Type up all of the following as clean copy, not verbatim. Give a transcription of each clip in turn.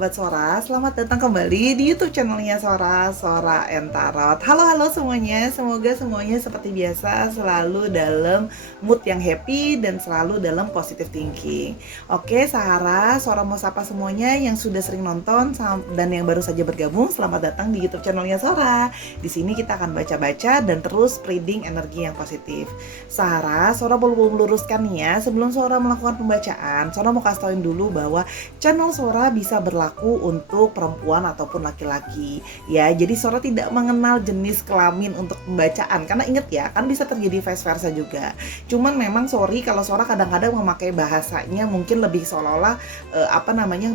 sahabat Sora, selamat datang kembali di YouTube channelnya Sora and Tarot. Halo semuanya, semoga semuanya seperti biasa selalu dalam mood yang happy dan selalu dalam positive thinking. Oke, Sora mau sapa semuanya yang sudah sering nonton dan yang baru saja bergabung, selamat datang di YouTube channelnya Sora. Di sini kita akan baca-baca dan terus spreading energi yang positif. Sora perlu meluruskan nih ya, sebelum Sora melakukan pembacaan, Sora mau kasih tauin dulu bahwa channel Sora bisa berlaku untuk perempuan ataupun laki-laki ya. Jadi Sora tidak mengenal jenis kelamin untuk pembacaan, karena inget ya, kan bisa terjadi vice versa juga. Cuman memang sorry kalau Sora kadang-kadang memakai bahasanya mungkin lebih seolah-olah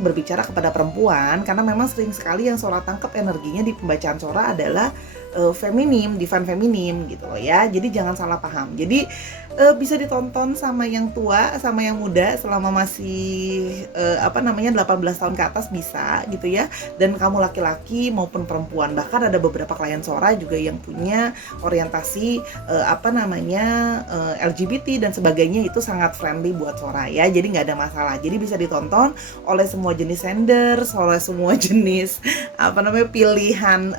berbicara kepada perempuan, karena memang sering sekali yang Sora tangkap energinya di pembacaan Sora adalah feminim, divine feminim gitu loh ya. Jadi jangan salah paham. Jadi bisa ditonton sama yang tua sama yang muda selama masih 18 tahun ke atas bisa gitu ya. Dan kamu laki-laki maupun perempuan, bahkan ada beberapa klien Sora juga yang punya orientasi LGBT dan sebagainya, itu sangat friendly buat Sora ya. Jadi nggak ada masalah. Jadi bisa ditonton oleh semua jenis gender, oleh semua jenis pilihan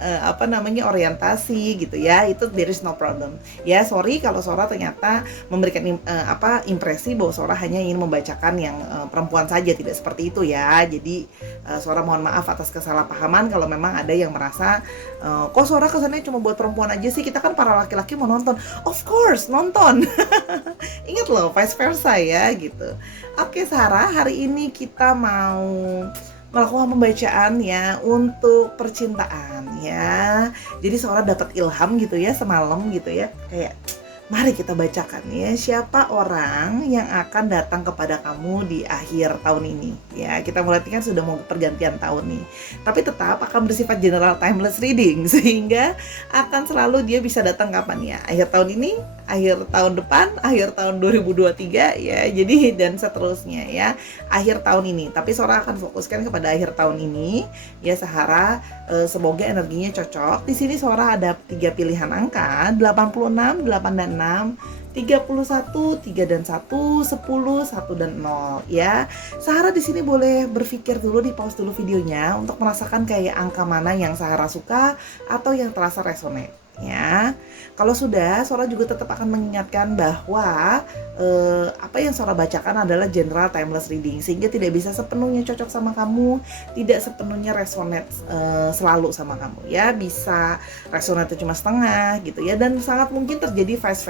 orientasi gitu ya. Itu there is no problem ya. Sorry kalau Sora ternyata memberikan impresi bahwa Sora hanya ingin membacakan yang perempuan saja, tidak seperti itu ya. Jadi Sora mohon maaf atas kesalahpahaman kalau memang ada yang merasa kok Sora kesannya cuma buat perempuan aja sih, kita kan para laki-laki mau nonton. Of course nonton. Ingat loh, vice versa ya gitu. Oke Sarah, hari ini kita mau melakukan pembacaan ya untuk percintaan ya. Jadi Sora dapat ilham gitu ya semalam gitu ya, kayak mari kita bacakan ya, siapa orang yang akan datang kepada kamu di akhir tahun ini ya. Kita mulai kan sudah mau pergantian tahun nih, tapi tetap akan bersifat general timeless reading, sehingga akan selalu dia bisa datang kapan ya, akhir tahun ini, akhir tahun depan, akhir tahun 2023 ya. Jadi dan seterusnya ya, akhir tahun ini. Tapi Sora akan fokuskan kepada akhir tahun ini ya Sahara. Semoga energinya cocok. Di sini Sora ada 3 pilihan angka, 86, 8 dan 6, 31, 3 dan 1, 10, 1 dan 0 ya. Sahara di sini boleh berpikir dulu, di pause dulu videonya untuk merasakan kayak angka mana yang Sahara suka atau yang terasa resonate ya. Kalau sudah, Sora juga tetap akan mengingatkan bahwa apa yang Sora bacakan adalah general timeless reading, sehingga tidak bisa sepenuhnya cocok sama kamu, tidak sepenuhnya resonate selalu sama kamu ya. Bisa resonate cuma setengah gitu ya, dan sangat mungkin terjadi vice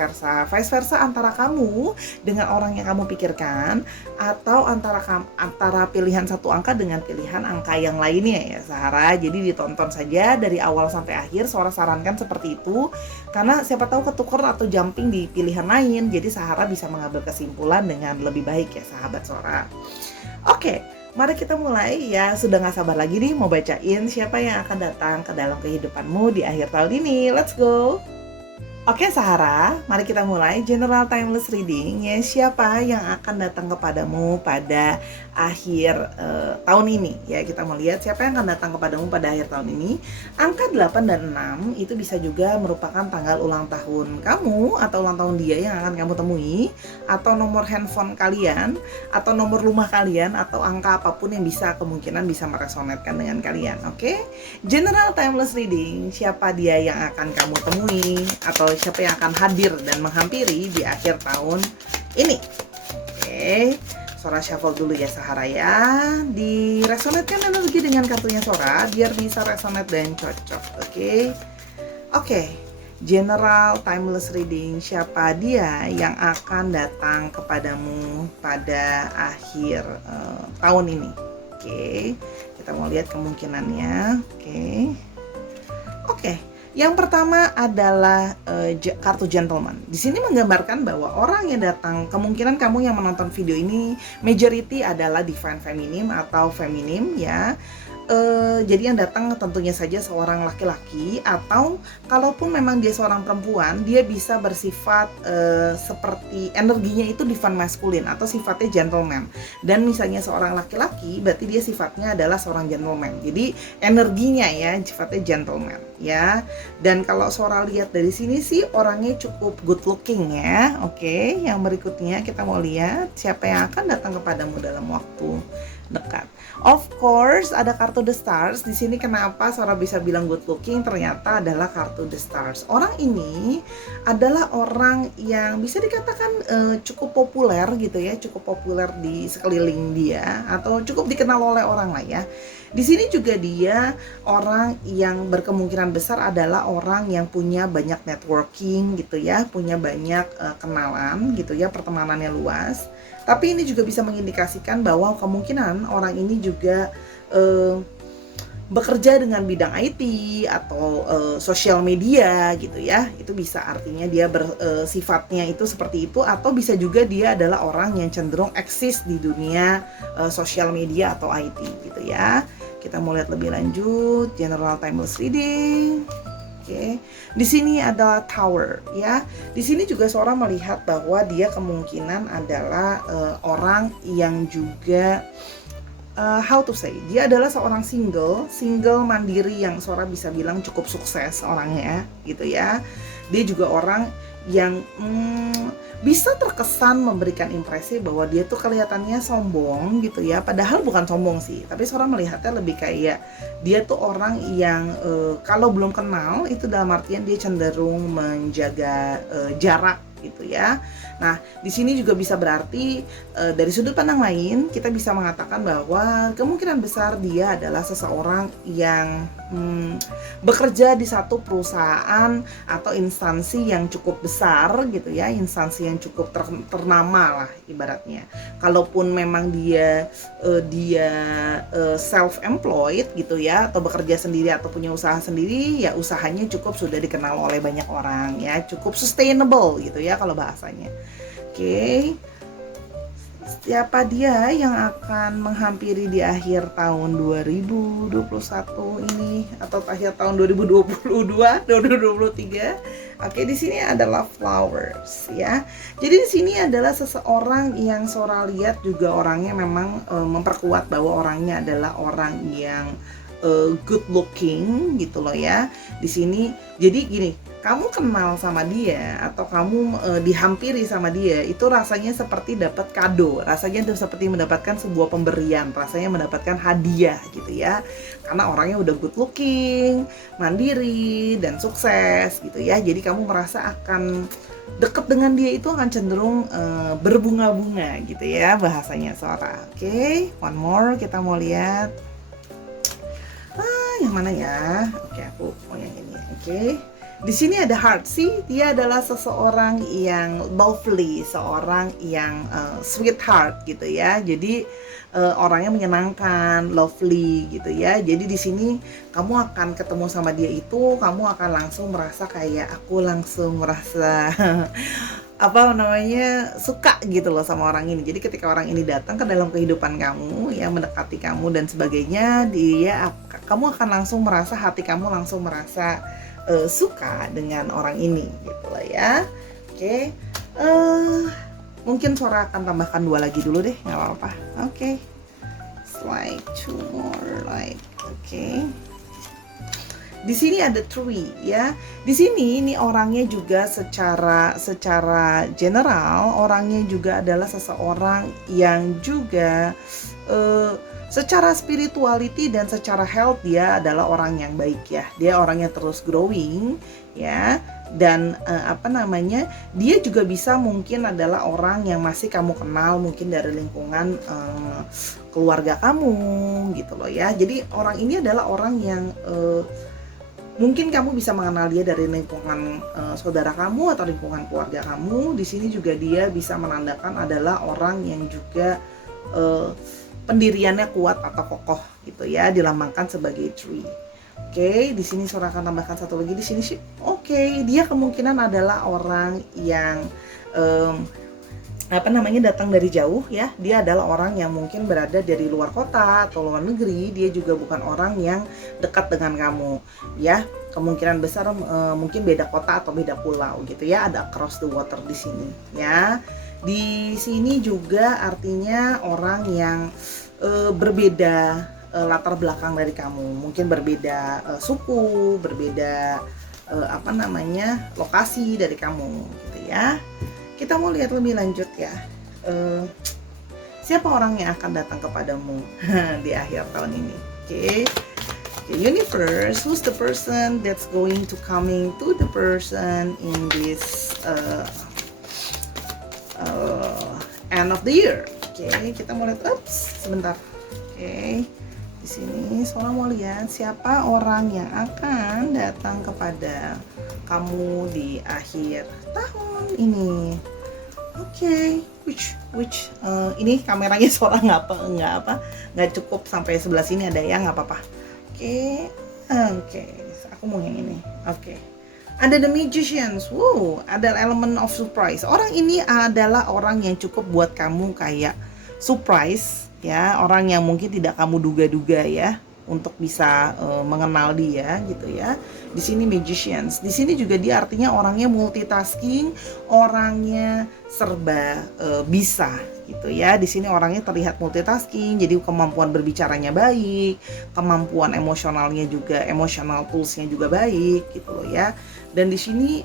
versa antara kamu dengan orang yang kamu pikirkan, atau antara pilihan satu angka dengan pilihan angka yang lainnya ya Sahara. Jadi ditonton saja dari awal sampai akhir. Sora sarankan seperti itu, karena siapa tahu ketuker atau jumping di pilihan lain, jadi Sahara bisa mengambil kesimpulan dengan lebih baik ya sahabat Sora. Oke, mari kita mulai ya. Sudah gak sabar lagi nih mau bacain siapa yang akan datang ke dalam kehidupanmu di akhir tahun ini. Let's go. Oke Sahara, mari kita mulai general timeless reading ya. Siapa yang akan datang kepadamu pada akhir tahun ini ya. Kita mau lihat siapa yang akan datang kepadamu pada akhir tahun ini. Angka 8 dan 6 itu bisa juga merupakan tanggal ulang tahun kamu atau ulang tahun dia yang akan kamu temui, atau nomor handphone kalian, atau nomor rumah kalian, atau angka apapun yang bisa kemungkinan bisa meresonetkan dengan kalian. Oke, general timeless reading, siapa dia yang akan kamu temui atau siapa yang akan hadir dan menghampiri di akhir tahun ini. Oke, Sora shuffle dulu ya Sahara ya. Diresonetkan energi dengan kartunya Sora biar bisa resonate dan cocok. Oke. General timeless reading, siapa dia yang akan datang kepadamu pada akhir tahun ini. Oke, kita mau lihat kemungkinannya. Oke. Yang pertama adalah kartu gentleman. Di sini menggambarkan bahwa orang yang datang, kemungkinan kamu yang menonton video ini majority adalah divine feminim atau feminim ya. Jadi yang datang tentunya saja seorang laki-laki, atau kalaupun memang dia seorang perempuan, dia bisa bersifat seperti energinya itu divine maskulin atau sifatnya gentleman. Dan misalnya seorang laki-laki, berarti dia sifatnya adalah seorang gentleman. Jadi energinya ya sifatnya gentleman ya. Dan kalau Sora lihat dari sini sih orangnya cukup good looking ya. Oke, yang berikutnya kita mau lihat siapa yang akan datang kepadamu dalam waktu dekat. Of course, ada kartu The Stars. Di sini kenapa Sora bisa bilang good looking? Ternyata adalah kartu The Stars. Orang ini adalah orang yang bisa dikatakan cukup populer gitu ya, cukup populer di sekeliling dia atau cukup dikenal oleh orang lah ya. Di sini juga dia orang yang berkemungkinan besar adalah orang yang punya banyak networking gitu ya, punya banyak kenalan gitu ya, pertemanannya luas. Tapi ini juga bisa mengindikasikan bahwa kemungkinan orang ini juga bekerja dengan bidang IT atau sosial media gitu ya. Itu bisa artinya dia sifatnya itu seperti itu, atau bisa juga dia adalah orang yang cenderung eksis di dunia sosial media atau IT gitu ya. Kita mau lihat lebih lanjut general timeless reading. Oke. Di sini adalah Tower ya. Di sini juga seorang melihat bahwa dia kemungkinan adalah orang yang juga how to say, dia adalah seorang single mandiri yang seorang bisa bilang cukup sukses orangnya gitu ya. Dia juga orang yang bisa terkesan memberikan impresi bahwa dia tuh kelihatannya sombong gitu ya, padahal bukan sombong sih, tapi seorang melihatnya lebih kayak dia tuh orang yang kalau belum kenal itu dalam artian dia cenderung menjaga jarak gitu ya. Nah, di sini juga bisa berarti dari sudut pandang lain kita bisa mengatakan bahwa kemungkinan besar dia adalah seseorang yang bekerja di satu perusahaan atau instansi yang cukup besar gitu ya, instansi yang cukup ternama lah ibaratnya. Kalaupun memang dia self employed gitu ya, atau bekerja sendiri atau punya usaha sendiri, ya usahanya cukup sudah dikenal oleh banyak orang ya, cukup sustainable gitu ya kalau bahasanya. Oke. Siapa dia yang akan menghampiri di akhir tahun 2021 ini atau akhir tahun 2022, 2023? Oke, di sini adalah Flowers ya. Jadi di sini adalah seseorang yang Sora lihat juga orangnya memang memperkuat bahwa orangnya adalah orang yang good looking gitu loh ya. Di sini jadi gini, kamu kenal sama dia atau kamu dihampiri sama dia, itu rasanya seperti dapat kado, rasanya itu seperti mendapatkan sebuah pemberian, rasanya mendapatkan hadiah gitu ya, karena orangnya udah good looking, mandiri dan sukses gitu ya. Jadi kamu merasa akan deket dengan dia itu akan cenderung berbunga-bunga gitu ya bahasanya Sora. Oke, one more, kita mau lihat yang mana ya? Oke, aku mau yang ini. Oke. Di sini ada Heartsy, dia adalah seseorang yang lovely, seorang yang sweetheart gitu ya. Jadi orangnya menyenangkan, lovely gitu ya. Jadi di sini kamu akan ketemu sama dia itu, kamu akan langsung merasa kayak aku langsung merasa apa namanya, suka gitu loh sama orang ini. Jadi ketika orang ini datang ke dalam kehidupan kamu, ya mendekati kamu dan sebagainya, kamu akan langsung merasa, hati kamu langsung merasa suka dengan orang ini gitu lah ya. Oke. Mungkin Sora akan tambahkan 2 lagi dulu deh, nggak apa-apa. Oke. Slide 2 more like. Oke. Di sini ada Tree ya. Di sini ini orangnya juga secara general orangnya juga adalah seseorang yang juga secara spirituality dan secara health dia adalah orang yang baik ya. Dia orangnya terus growing ya. Dan dia juga bisa mungkin adalah orang yang masih kamu kenal mungkin dari lingkungan keluarga kamu gitu loh ya. Jadi orang ini adalah orang yang mungkin kamu bisa mengenal dia dari lingkungan saudara kamu atau lingkungan keluarga kamu. Di sini juga dia bisa menandakan adalah orang yang juga pendiriannya kuat atau kokoh gitu ya, dilambangkan sebagai tree. Oke, di sini Sora akan tambahkan satu lagi di sini sih. Oke, dia kemungkinan adalah orang yang datang dari jauh ya. Dia adalah orang yang mungkin berada dari luar kota atau luar negeri. Dia juga bukan orang yang dekat dengan kamu ya. Kemungkinan besar mungkin beda kota atau beda pulau gitu ya. Ada across the water di sini ya. Di sini juga artinya orang yang berbeda latar belakang dari kamu. Mungkin berbeda suku, berbeda lokasi dari kamu gitu ya. Kita mau lihat lebih lanjut ya. Siapa orang yang akan datang kepadamu di akhir tahun ini? Oke. Universe, who's the person that's going to coming to the person in this end of the year? Oke, kita mau lihat. Sebentar. Oke. Di sini Sora mau lihat siapa orang yang akan datang kepada kamu di akhir tahun ini. Oke. Which ini kameranya Sora nggak cukup sampai sebelah sini, ada ya, nggak apa-apa. Oke, aku mau yang ini. Oke. Ada The Magicians. Wow, ada element of surprise. Orang ini adalah orang yang cukup buat kamu kayak surprise ya, orang yang mungkin tidak kamu duga-duga ya untuk bisa mengenal dia gitu ya. Di sini Magicians. Di sini juga dia artinya orangnya multitasking, orangnya serba bisa gitu ya. Di sini orangnya terlihat multitasking, jadi kemampuan berbicaranya baik, kemampuan emosionalnya juga, emotional toolsnya juga baik gitu loh ya. Dan di sini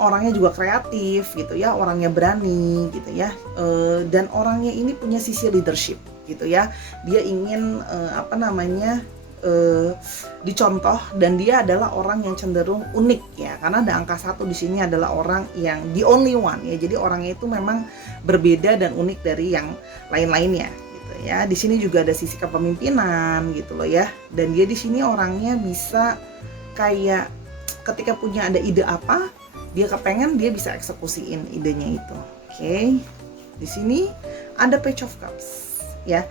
orangnya juga kreatif gitu ya, orangnya berani gitu ya, dan orangnya ini punya sisi leadership gitu ya. Dia ingin dicontoh, dan dia adalah orang yang cenderung unik ya, karena ada angka 1 di sini adalah orang yang the only one ya. Jadi orangnya itu memang berbeda dan unik dari yang lain-lainnya gitu ya. Di sini juga ada sisi kepemimpinan gitu loh ya. Dan dia di sini orangnya bisa kayak ketika punya ada ide apa, dia kepengen, dia bisa eksekusiin idenya itu. Oke. Di sini ada Page of Cups. Ya,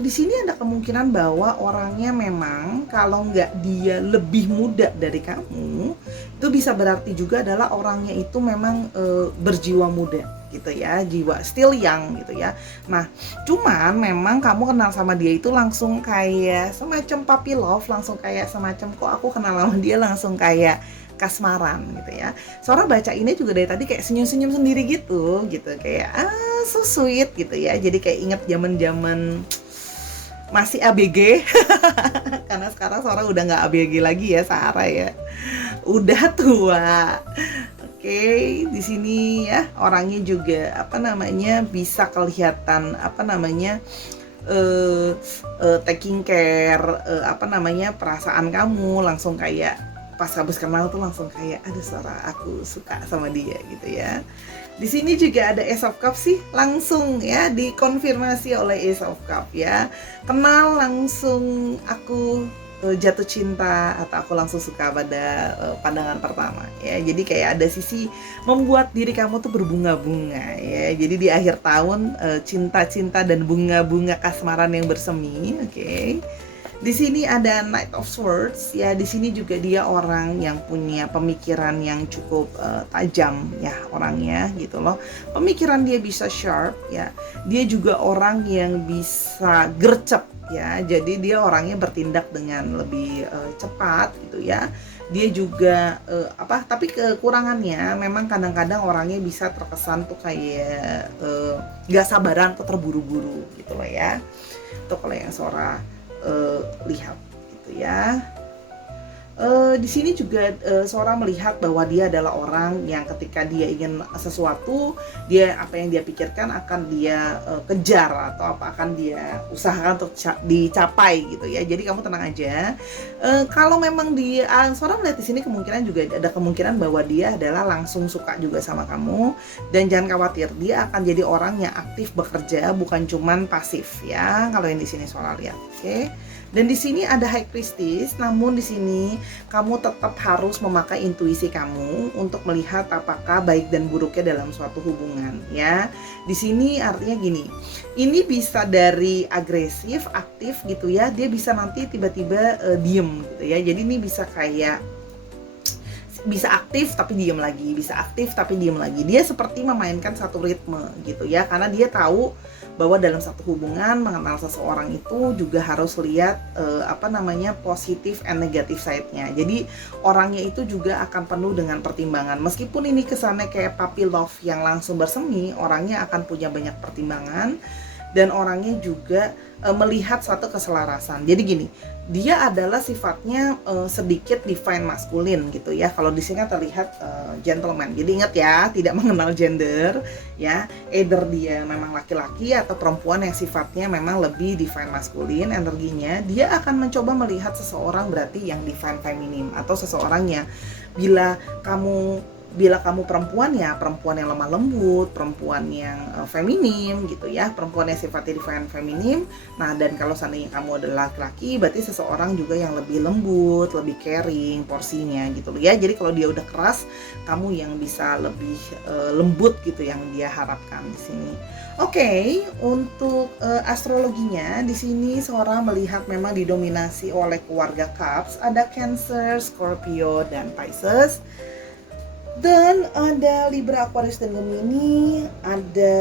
di sini ada kemungkinan bahwa orangnya memang kalau nggak dia lebih muda dari kamu, itu bisa berarti juga adalah orangnya itu memang berjiwa muda gitu ya, jiwa still young gitu ya. Nah, cuman memang kamu kenal sama dia itu langsung kayak semacam puppy love, langsung kayak semacam kok aku kenal sama dia langsung kayak kasmaran gitu ya. Sora baca ini juga dari tadi kayak senyum-senyum sendiri gitu kayak so sweet gitu ya. Jadi kayak inget zaman-zaman masih ABG karena sekarang Sora udah nggak ABG lagi ya, Sarah ya, udah tua. Oke, di sini ya orangnya juga bisa kelihatan taking care perasaan kamu, langsung kayak pas habis kenal tuh langsung kayak aduh Sora aku suka sama dia gitu ya. Di sini juga ada Ace of Cups sih, langsung ya dikonfirmasi oleh Ace of Cups ya. Kenal langsung aku jatuh cinta atau aku langsung suka pada pandangan pertama ya. Jadi kayak ada sisi membuat diri kamu tuh berbunga-bunga ya. Jadi di akhir tahun cinta-cinta dan bunga-bunga kasmaran yang bersemi. Oke. Di sini ada Knight of Swords ya. Di sini juga dia orang yang punya pemikiran yang cukup tajam ya orangnya gitu loh. Pemikiran dia bisa sharp ya. Dia juga orang yang bisa gercep ya. Jadi dia orangnya bertindak dengan lebih cepat gitu ya. Dia juga tapi kekurangannya memang kadang-kadang orangnya bisa terkesan tuh kayak gak sabaran atau terburu-buru gitu loh ya. Itu kalau yang Sora lihat gitu ya. Di sini juga Sora melihat bahwa dia adalah orang yang ketika dia ingin sesuatu, dia apa yang dia pikirkan akan dia kejar atau apa akan dia usahakan untuk dicapai gitu ya. Jadi kamu tenang aja. Kalau memang dia Sora melihat di sini kemungkinan juga ada kemungkinan bahwa dia adalah langsung suka juga sama kamu, dan jangan khawatir, dia akan jadi orang yang aktif bekerja, bukan cuman pasif ya. Kalau yang di sini Sora lihat. Oke. Dan di sini ada High Priestess, namun di sini kamu tetap harus memakai intuisi kamu untuk melihat apakah baik dan buruknya dalam suatu hubungan ya. Di sini artinya gini, ini bisa dari agresif, aktif gitu ya, dia bisa nanti tiba-tiba diem gitu ya. Jadi ini bisa kayak bisa aktif tapi diem lagi, bisa aktif tapi diem lagi. Dia seperti memainkan satu ritme gitu ya, karena dia tahu bahwa dalam satu hubungan mengenal seseorang itu juga harus lihat positif and negative side-nya. Jadi orangnya itu juga akan penuh dengan pertimbangan. Meskipun ini kesannya kayak puppy love yang langsung bersemi, orangnya akan punya banyak pertimbangan. dan orangnya juga melihat suatu keselarasan. Jadi gini, dia adalah sifatnya sedikit divine maskulin gitu ya. Kalau di sini terlihat gentleman. Jadi ingat ya, tidak mengenal gender ya. Either dia memang laki-laki atau perempuan yang sifatnya memang lebih divine maskulin energinya, dia akan mencoba melihat seseorang berarti yang divine feminim, atau seseorang yang bila kamu perempuan ya perempuan yang lemah lembut, perempuan yang feminim gitu ya, perempuan yang sifatnya divine feminim. Nah, dan kalau seandainya kamu adalah laki-laki, berarti seseorang juga yang lebih lembut, lebih caring porsinya gitu ya. Jadi kalau dia udah keras, kamu yang bisa lebih lembut gitu yang dia harapkan di sini. Oke, untuk astrologinya di sini seorang melihat memang didominasi oleh keluarga Cups, ada Cancer, Scorpio, dan Pisces. Dan ada Libra, Aquarius, dan Gemini. Ada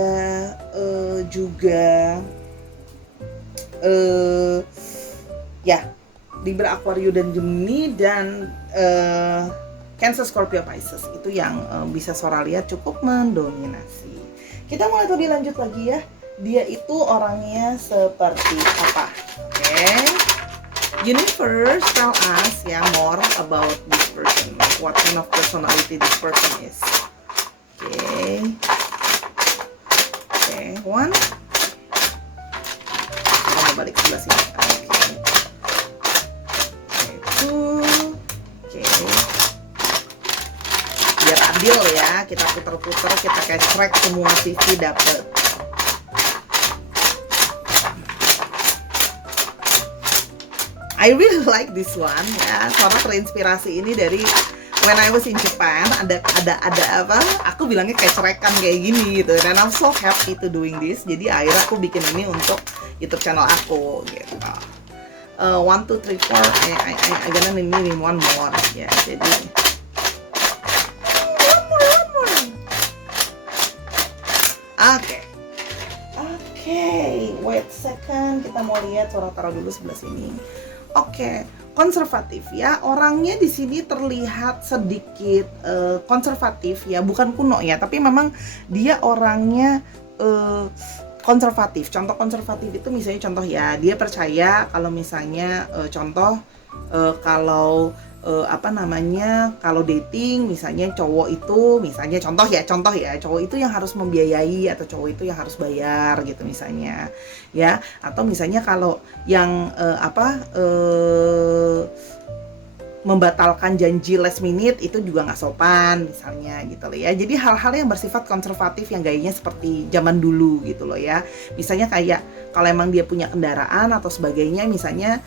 juga ya Libra, Aquarius, dan Gemini, dan Cancer, Scorpio, Pisces. Itu yang bisa Sora lihat cukup mendominasi. Kita mulai lebih lanjut lagi ya. Dia itu orangnya seperti apa? Oke. Universe tell us ya more about this person. What kind of personality this person is. Okay. Okay, one. Kita mau balik sebelah sini. Okay. Okay, two. Okay. Biar adil ya, kita puter-puter, kita kayak track semua TV dapet. I really like this one ya. Soalnya terinspirasi ini dari when I was in Japan, ada apa? Aku bilangnya kayak cerekan kayak gini gitu. Dan I'm so happy to doing this. Jadi akhirnya aku bikin ini untuk YouTube channel aku gitu. 1, 2, 3, 4. I gonna need one more ya. Jadi one more. Oke. Wait second. Kita mau lihat, Sora taruh dulu sebelah sini. Oke, konservatif ya. Orangnya di sini terlihat sedikit konservatif ya, bukan kuno ya, tapi memang dia orangnya konservatif. Contoh konservatif itu misalnya contoh ya, dia percaya kalau misalnya kalau kalau dating misalnya cowok itu misalnya contoh ya cowok itu yang harus membiayai atau cowok itu yang harus bayar gitu misalnya ya, atau misalnya kalau yang membatalkan janji last minute itu juga nggak sopan misalnya gitu loh ya. Jadi hal-hal yang bersifat konservatif yang gayanya seperti zaman dulu gitu loh ya. Misalnya kayak kalau emang dia punya kendaraan atau sebagainya, misalnya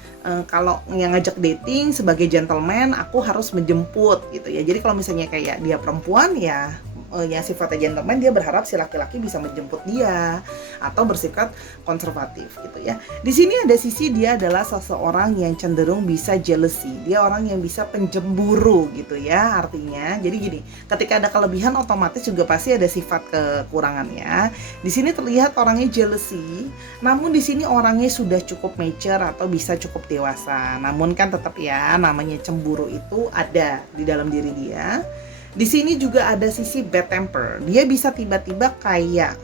kalau yang ngajak dating sebagai gentleman aku harus menjemput gitu ya. Jadi kalau misalnya kayak dia perempuan ya yang sifatnya gentleman, dia berharap si laki-laki bisa menjemput dia atau bersifat konservatif gitu ya. Di sini ada sisi dia adalah seseorang yang cenderung bisa jealousy. Dia orang yang bisa pencemburu gitu ya artinya. Jadi gini, ketika ada kelebihan otomatis juga pasti ada sifat kekurangannya. Di sini terlihat orangnya jealousy, namun di sini orangnya sudah cukup mature atau bisa cukup dewasa. Namun kan tetap ya namanya cemburu itu ada di dalam diri dia. Di sini juga ada sisi bad temper. Dia bisa tiba-tiba kayak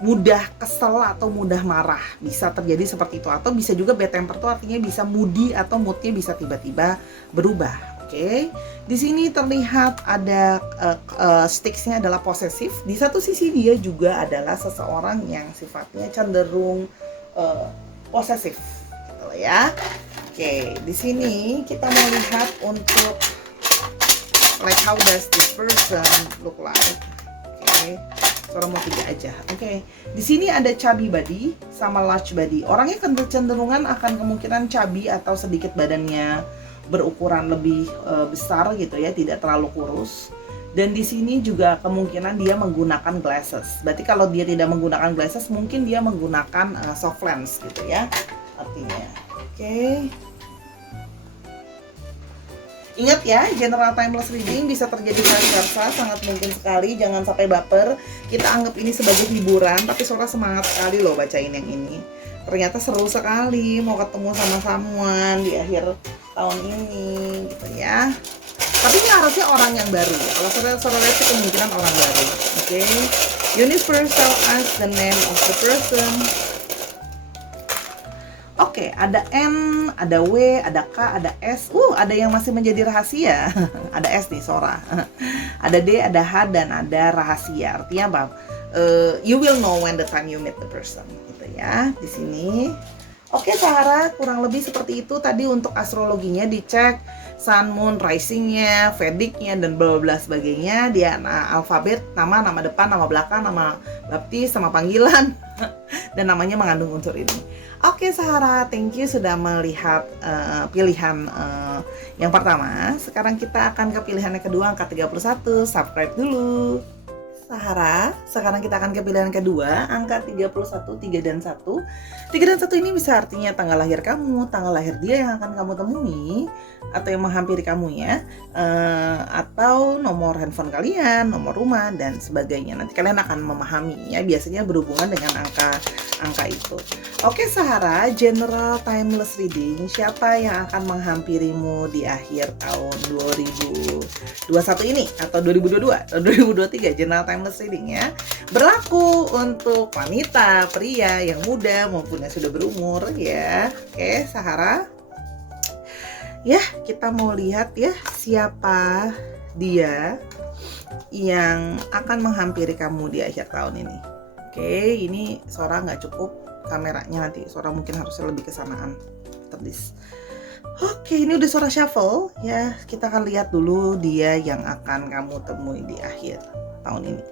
mudah kesel atau mudah marah. Bisa terjadi seperti itu. Atau bisa juga bad temper itu artinya bisa moody atau moodnya bisa tiba-tiba berubah. Oke. Di sini terlihat ada sticksnya adalah posesif. Di satu sisi dia juga adalah seseorang yang sifatnya cenderung posesif, gitu ya. Oke, di sini kita mau lihat untuk like how does this person look like. Oke, Sora mau 3 aja. Oke, di sini ada chubby body sama large body. Orangnya kecenderungan akan kemungkinan chubby atau sedikit badannya berukuran lebih besar gitu ya, tidak terlalu kurus. Dan di sini juga kemungkinan dia menggunakan glasses. Berarti kalau dia tidak menggunakan glasses, mungkin dia menggunakan soft lens gitu ya, artinya. Oke. Ingat ya, general timeless reading bisa terjadi vice versa, sangat mungkin sekali. Jangan sampai baper. Kita anggap ini sebagai hiburan, tapi Sora semangat sekali loh bacain yang ini. Ternyata seru sekali mau ketemu sama someone di akhir tahun ini gitu ya. Tapi ini harusnya orang yang baru. Kalau Sora lihat sih kemungkinan orang baru. Oke. Universe tell us the name of the person. Oke, ada N, ada W, ada K, ada S. Ada yang masih menjadi rahasia. Ada S nih, Sora. Ada D, ada H, dan ada rahasia. Artinya apa? You will know when the time you meet the person, gitu ya. Di sini. Oke, Sahara, kurang lebih seperti itu tadi untuk astrologinya. Dicek Sun, Moon, Rising-nya, Vedicnya, dan bla bla sebagainya. Dia alfabet, nama depan, nama belakang, nama baptis, sama panggilan, dan namanya mengandung unsur ini. Oke, Sahara, thank you sudah melihat pilihan yang pertama. Sekarang kita akan ke pilihan yang kedua, angka 31. Subscribe dulu. Sahara, sekarang kita akan ke pilihan kedua, angka 31, 3 dan 1. 3 dan 1 ini bisa artinya tanggal lahir kamu, tanggal lahir dia yang akan kamu temui, atau yang menghampiri kamu ya, atau nomor handphone kalian, nomor rumah, dan sebagainya. Nanti kalian akan memahami ya, biasanya berhubungan dengan angka itu. Oke, Sahara, general timeless reading, siapa yang akan menghampirimu di akhir tahun 2021 ini, atau 2022 atau 2023, general timeless reading ya. Berlaku untuk wanita, pria, yang muda maupun yang sudah berumur ya. Oke, Sahara. Ya, kita mau lihat ya siapa dia yang akan menghampiri kamu di akhir tahun ini. Oke, ini Sora nggak cukup kameranya, nanti Sora mungkin harusnya lebih kesanaan. Oke, ini udah Sora shuffle ya. Kita akan lihat dulu dia yang akan kamu temui di akhir tahun ini.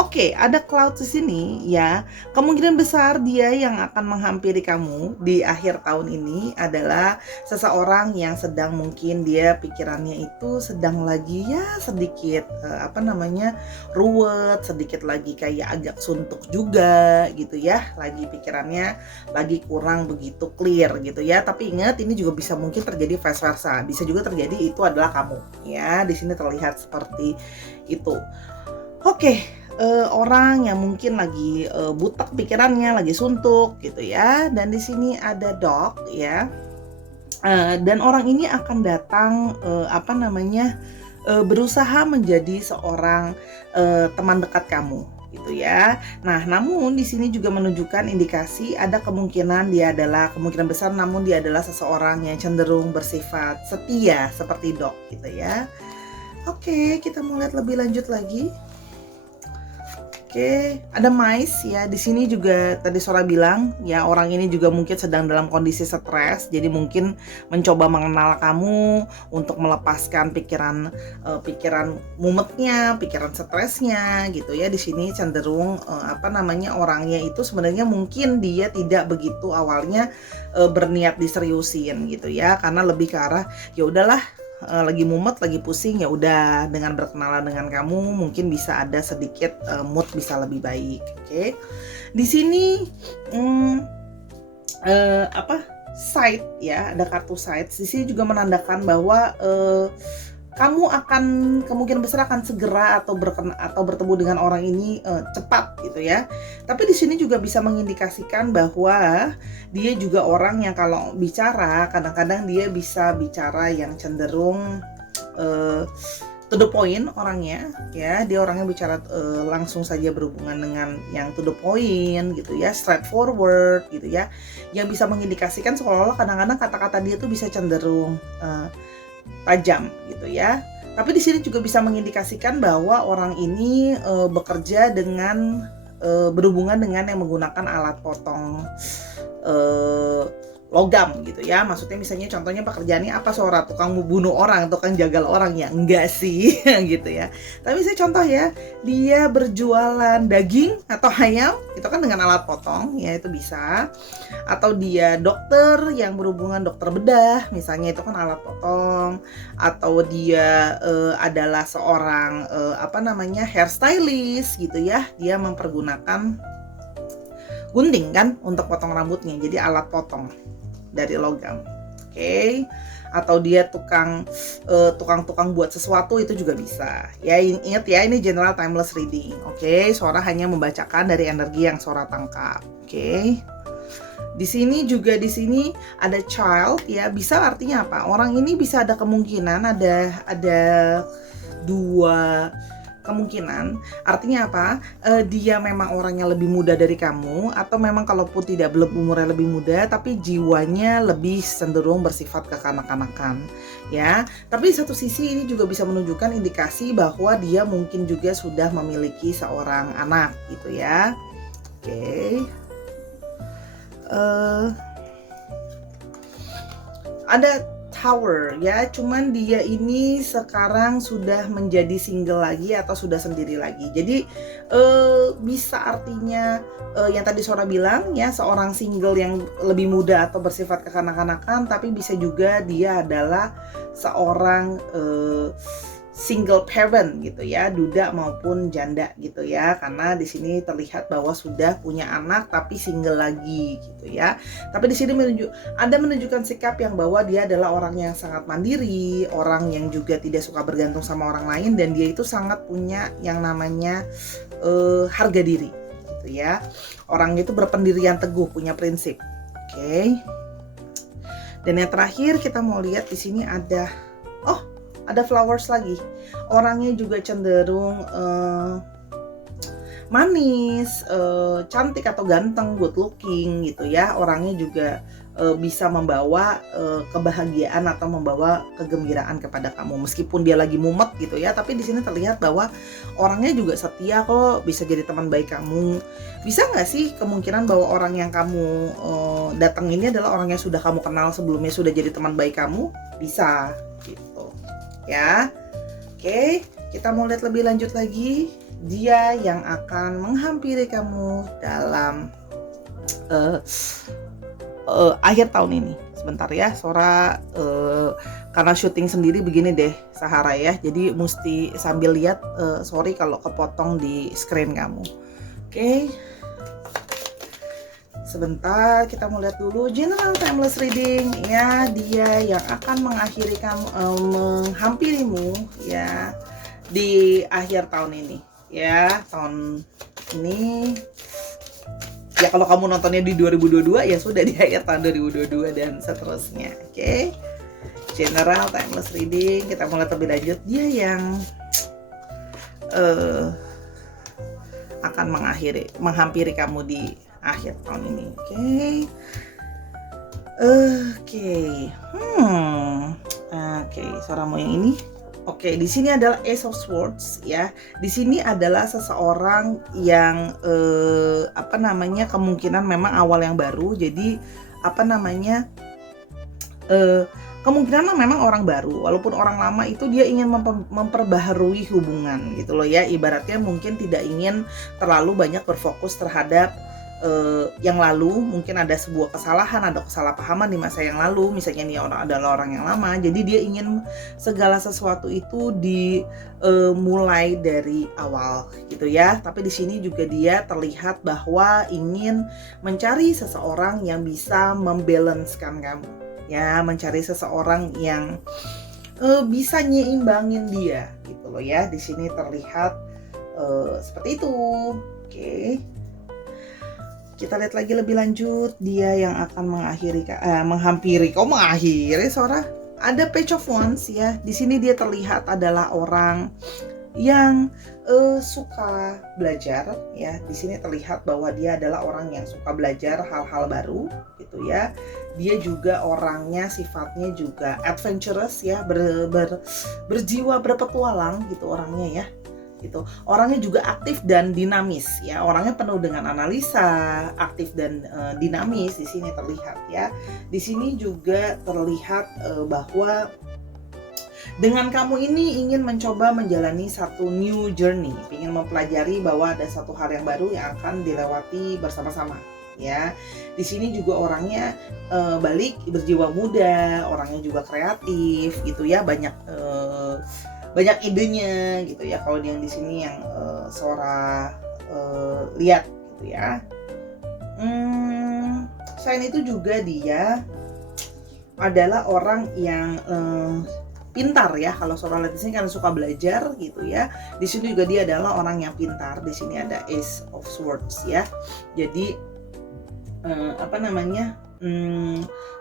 Oke, ada cloud di sini ya. Kemungkinan besar dia yang akan menghampiri kamu di akhir tahun ini adalah seseorang yang sedang, mungkin dia pikirannya itu sedang lagi ya sedikit ruwet, sedikit lagi kayak agak suntuk juga gitu ya. Lagi pikirannya lagi kurang begitu clear gitu ya. Tapi ingat, ini juga bisa mungkin terjadi vice versa. Bisa juga terjadi itu adalah kamu ya. Di sini terlihat seperti itu. Oke, orang yang mungkin lagi butek pikirannya, lagi suntuk gitu ya. Dan di sini ada dog ya. Dan orang ini akan datang berusaha menjadi seorang teman dekat kamu gitu ya. Nah, namun di sini juga menunjukkan indikasi ada kemungkinan besar namun dia adalah seseorang yang cenderung bersifat setia seperti dog gitu ya. Oke, kita mau lihat lebih lanjut lagi. Oke, ada mice ya. Di sini juga tadi Sora bilang ya, orang ini juga mungkin sedang dalam kondisi stres. Jadi mungkin mencoba mengenal kamu untuk melepaskan pikiran mumetnya, pikiran stresnya gitu ya. Di sini cenderung orangnya itu sebenarnya mungkin dia tidak begitu awalnya berniat diseriusin gitu ya. Karena lebih ke arah ya udahlah, lagi mumet, lagi pusing, ya udah, dengan berkenalan dengan kamu mungkin bisa ada sedikit mood bisa lebih baik. Oke. Di sini side ya, ada kartu side. Di sini juga menandakan bahwa kamu akan kemungkinan besar akan segera atau bertemu dengan orang ini cepat gitu ya. Tapi di sini juga bisa mengindikasikan bahwa dia juga orang yang kalau bicara kadang-kadang dia bisa bicara yang cenderung to the point orangnya ya. Dia orangnya bicara langsung saja, berhubungan dengan yang to the point gitu ya, straightforward gitu ya. Yang bisa mengindikasikan seolah-olah kadang-kadang kata-kata dia tuh bisa cenderung tajam gitu ya. Tapi di sini juga bisa mengindikasikan bahwa orang ini bekerja dengan berhubungan dengan yang menggunakan alat potong logam gitu ya. Maksudnya misalnya contohnya pekerjaannya apa, Sora? Tukang bunuh orang, tukang jagal orang ya? Enggak sih gitu ya. Tapi saya contoh ya, dia berjualan daging atau ayam, itu kan dengan alat potong ya, itu bisa. Atau dia dokter yang berhubungan dokter bedah, misalnya itu kan alat potong. Atau dia adalah seorang hairstylist gitu ya. Dia mempergunakan gunting kan untuk potong rambutnya, jadi alat potong dari logam. Oke. Atau dia tukang buat sesuatu, itu juga bisa. Ya, ingat ya, ini general timeless reading. Oke, Sora hanya membacakan dari energi yang Sora tangkap. Oke. Di sini ada child ya, bisa artinya apa? Orang ini bisa ada kemungkinan ada dua kemungkinan. Artinya apa? Dia memang orangnya lebih muda dari kamu, atau memang kalaupun tidak, belum umurnya lebih muda, tapi jiwanya lebih cenderung bersifat kekanak-kanakan, ya. Tapi di satu sisi ini juga bisa menunjukkan indikasi bahwa dia mungkin juga sudah memiliki seorang anak, gitu ya. Oke. Ada Tower ya, cuman dia ini sekarang sudah menjadi single lagi atau sudah sendiri lagi. Jadi bisa artinya yang tadi Sora bilang ya, seorang single yang lebih muda atau bersifat kekanak-kanakan, tapi bisa juga dia adalah seorang single parent gitu ya, duda maupun janda gitu ya, karena di sini terlihat bahwa sudah punya anak tapi single lagi gitu ya. Tapi di sini menunjukkan sikap yang bahwa dia adalah orang yang sangat mandiri, orang yang juga tidak suka bergantung sama orang lain, dan dia itu sangat punya yang namanya harga diri gitu ya. Orang itu berpendirian teguh, punya prinsip. Oke. Dan yang terakhir kita mau lihat di sini ada flowers lagi. Orangnya juga cenderung manis, cantik atau ganteng, good looking gitu ya. Orangnya juga bisa membawa kebahagiaan atau membawa kegembiraan kepada kamu, meskipun dia lagi mumet gitu ya. Tapi di sini terlihat bahwa orangnya juga setia kok, bisa jadi teman baik kamu. Bisa nggak sih kemungkinan bahwa orang yang kamu datang ini adalah orang yang sudah kamu kenal sebelumnya, sudah jadi teman baik kamu? Bisa gitu ya. Oke, kita mau lihat lebih lanjut lagi. Dia yang akan menghampiri kamu dalam akhir tahun ini. Sebentar ya, Sora karena syuting sendiri begini deh Sahara ya, jadi mesti sambil lihat. Sorry kalau kepotong di screen kamu. Oke, sebentar, kita mau lihat dulu general timeless reading ya. Dia yang akan mengakhiri kamu, menghampirimu ya di akhir tahun ini ya. Tahun ini ya, kalau kamu nontonnya di 2022 ya sudah di akhir tahun 2022 dan seterusnya. Oke. General timeless reading, kita mulai lebih lanjut. Dia yang akan menghampiri kamu di akhir tahun ini. Oke, Sora mau yang ini. Oke, di sini adalah Ace of Swords ya. Di sini adalah seseorang yang kemungkinan memang awal yang baru. Jadi kemungkinan memang orang baru, walaupun orang lama itu dia ingin memperbaharui hubungan gitu loh ya. Ibaratnya mungkin tidak ingin terlalu banyak berfokus terhadap yang lalu. Mungkin ada sebuah kesalahan, ada kesalahpahaman di masa yang lalu, misalnya dia adalah orang yang lama, jadi dia ingin segala sesuatu itu dimulai dari awal gitu ya. Tapi di sini juga dia terlihat bahwa ingin mencari seseorang yang bisa membalancekan kamu ya, mencari seseorang yang bisa nyimbangin dia gitu loh ya. Di sini terlihat seperti itu. Oke. Kita lihat lagi lebih lanjut. Dia yang akan menghampiri. Kok mengakhiri, Sora? Ada Page of Wands ya. Di sini dia terlihat adalah orang yang suka belajar ya. Di sini terlihat bahwa dia adalah orang yang suka belajar hal-hal baru gitu ya. Dia juga orangnya sifatnya juga adventurous ya, berjiwa berpetualang gitu orangnya ya. Gitu. Orangnya juga aktif dan dinamis ya. Orangnya penuh dengan analisa, aktif dan dinamis di sini terlihat ya. Di sini juga terlihat bahwa dengan kamu ini ingin mencoba menjalani satu new journey, ingin mempelajari bahwa ada satu hal yang baru yang akan dilewati bersama-sama ya. Di sini juga orangnya balik berjiwa muda, orangnya juga kreatif gitu ya, banyak idenya gitu ya. Kalau yang di sini yang Sora lihat gitu ya. Selain itu juga dia adalah orang yang pintar ya. Kalau Sora lihat di sini kan suka belajar gitu ya. Di sini juga dia adalah orang yang pintar. Di sini ada Ace of Swords ya. Jadi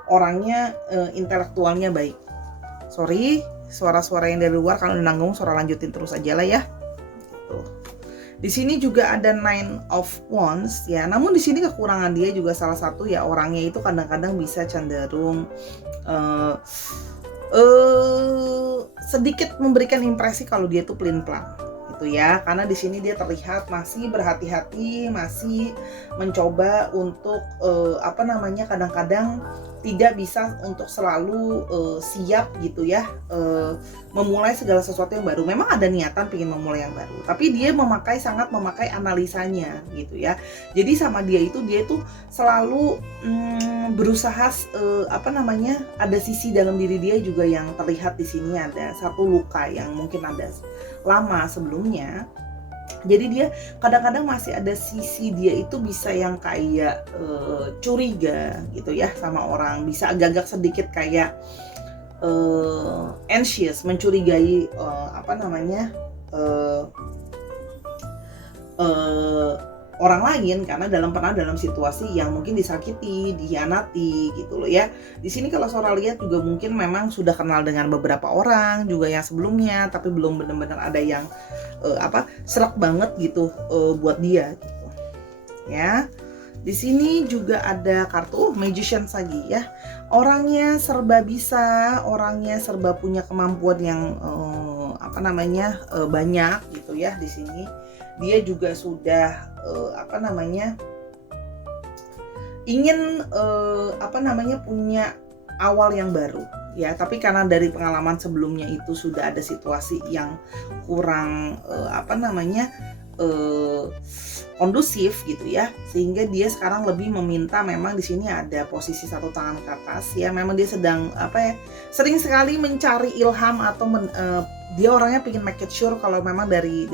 orangnya intelektualnya baik. Sorry, suara-suara yang dari luar kalau nanggung, Sora lanjutin terus aja lah ya. Di sini juga ada Nine of Wands ya. Namun di sini kekurangan dia juga salah satu ya, orangnya itu kadang-kadang bisa cenderung sedikit memberikan impresi kalau dia tuh pelin-pelan gitu ya. Karena di sini dia terlihat masih berhati-hati, masih mencoba untuk kadang-kadang tidak bisa untuk selalu siap gitu ya, memulai segala sesuatu yang baru. Memang ada niatan pengen memulai yang baru, tapi dia sangat memakai analisanya gitu ya. Jadi sama dia itu selalu berusaha ada sisi dalam diri dia juga yang terlihat di sini, ada satu luka yang mungkin ada lama sebelumnya. Jadi dia kadang-kadang masih ada sisi dia itu bisa yang kayak curiga gitu ya sama orang, bisa agak-agak sedikit kayak anxious, mencurigai orang lain karena pernah dalam situasi yang mungkin disakiti, dikhianati gitu loh ya. Di sini kalau Sora lihat juga mungkin memang sudah kenal dengan beberapa orang juga yang sebelumnya, tapi belum benar-benar ada yang serak banget gitu buat dia gitu. Ya. Di sini juga ada kartu Magician lagi ya. Orangnya serba bisa, orangnya serba punya kemampuan yang banyak gitu ya di sini. Dia juga sudah ingin punya awal yang baru ya, tapi karena dari pengalaman sebelumnya itu sudah ada situasi yang kurang kondusif gitu ya, sehingga dia sekarang lebih meminta, memang di sini ada posisi satu tangan ke atas ya, memang dia sedang sering sekali mencari ilham atau dia orangnya pengen make it sure kalau memang dari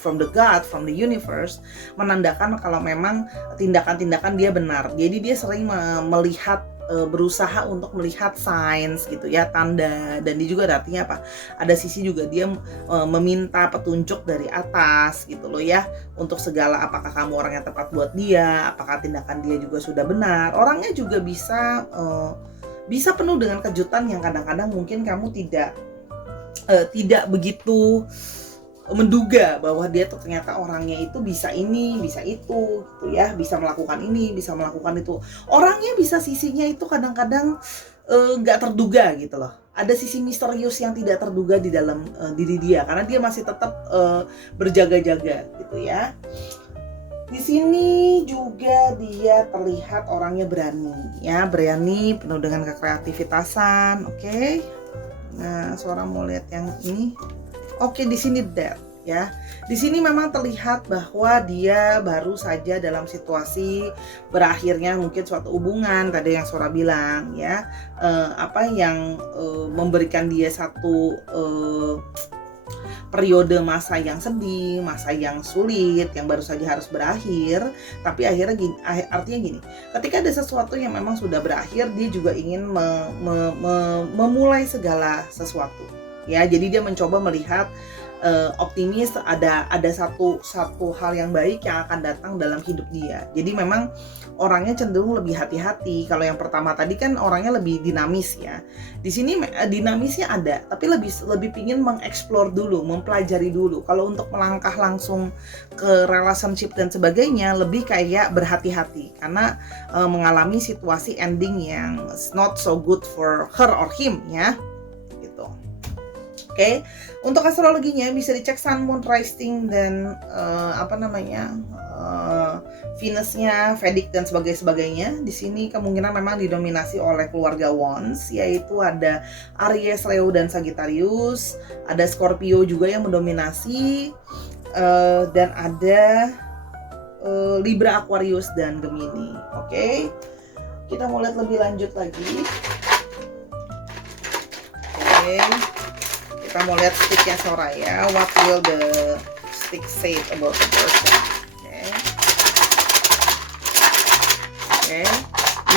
from the God, from the universe, menandakan kalau memang tindakan-tindakan dia benar. Jadi dia sering melihat, berusaha untuk melihat signs gitu ya, tanda, dan dia juga artinya ada sisi juga dia meminta petunjuk dari atas gitu loh ya, untuk segala, apakah kamu orang yang tepat buat dia, apakah tindakan dia juga sudah benar. Orangnya juga bisa penuh dengan kejutan yang kadang-kadang mungkin kamu tidak begitu menduga bahwa dia tuh ternyata orangnya itu bisa ini, bisa itu gitu ya, bisa melakukan ini, bisa melakukan itu. Orangnya bisa sisinya itu kadang-kadang nggak terduga gitu loh. Ada sisi misterius yang tidak terduga di dalam diri dia, karena dia masih tetap berjaga-jaga gitu ya. Di sini juga dia terlihat orangnya berani ya, berani, penuh dengan kekreativitasan. Oke. Nah, Sora mau lihat yang ini. Oke, di sini Death ya. Di sini memang terlihat bahwa dia baru saja dalam situasi berakhirnya mungkin suatu hubungan, tadi yang Sora bilang ya, yang memberikan dia satu periode masa yang sedih, masa yang sulit, yang baru saja harus berakhir. Tapi artinya gini, ketika ada sesuatu yang memang sudah berakhir, dia juga ingin memulai segala sesuatu ya. Jadi dia mencoba melihat optimis, ada satu hal yang baik yang akan datang dalam hidup dia. Jadi memang orangnya cenderung lebih hati-hati. Kalau yang pertama tadi kan orangnya lebih dinamis ya. Di sini dinamisnya ada, tapi lebih pingin mengeksplor dulu, mempelajari dulu. Kalau untuk melangkah langsung ke relationship dan sebagainya, lebih kayak berhati-hati karena mengalami situasi ending yang not so good for her or him ya. Gitu. Oke. Untuk astrologinya bisa dicek Sun, Moon, Rising, dan Venusnya, Vedic dan sebagainya. Di sini kemungkinan memang didominasi oleh keluarga Wands, yaitu ada Aries, Leo, dan Sagittarius. Ada Scorpio juga yang mendominasi, dan ada Libra, Aquarius, dan Gemini. Oke. Kita mau lihat lebih lanjut lagi. Oke. Kita mau lihat sticknya Sora ya. What will the stick say about the person? Okay.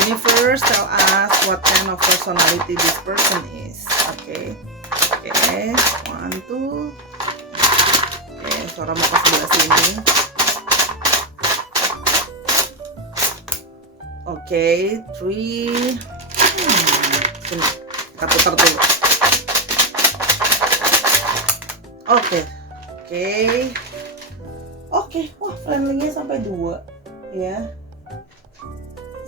Universe tell us what kind of personality this person is. Okay. 1, 2. Sora mau ke sebelah sini. Oke, 3. Sini. Kita putar dulu. Oke. Oke, wah friendly-nya sampai 2 ya.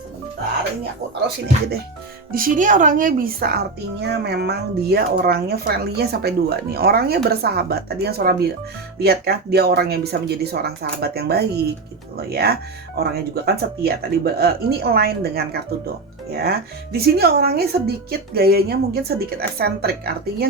Sebentar, ini aku taruh sini aja deh. Di sini orangnya bisa artinya memang dia orangnya friendly-nya sampai 2 nih. Orangnya bersahabat. Tadi yang Sora lihat kan, dia orang yang bisa menjadi seorang sahabat yang baik gitu loh ya. Orangnya juga kan setia. Tadi ini align dengan kartu dog ya. Di sini orangnya sedikit gayanya mungkin sedikit eksentrik. Artinya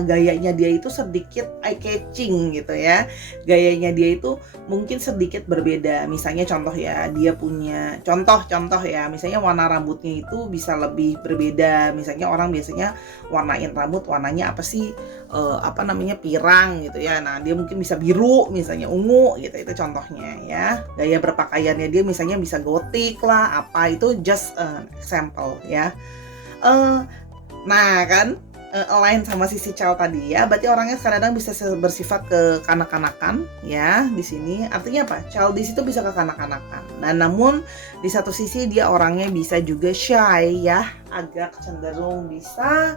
gayanya dia itu sedikit eye catching gitu ya. Gayanya dia itu mungkin sedikit berbeda. Misalnya contoh ya, dia punya contoh ya, misalnya warna rambutnya itu bisa lebih berbeda. Misalnya orang biasanya warnain rambut warnanya apa sih, pirang gitu ya. Nah dia mungkin bisa biru, misalnya ungu gitu, itu contohnya ya. Gaya berpakaiannya dia misalnya bisa gotik lah, apa itu just example ya. Nah kan align sama sisi child tadi ya, berarti orangnya kadang-kadang bisa bersifat kekanak-kanakan ya. Di sini artinya apa? Childish itu bisa kekanak-kanakan. Nah, namun di satu sisi dia orangnya bisa juga shy ya, agak cenderung bisa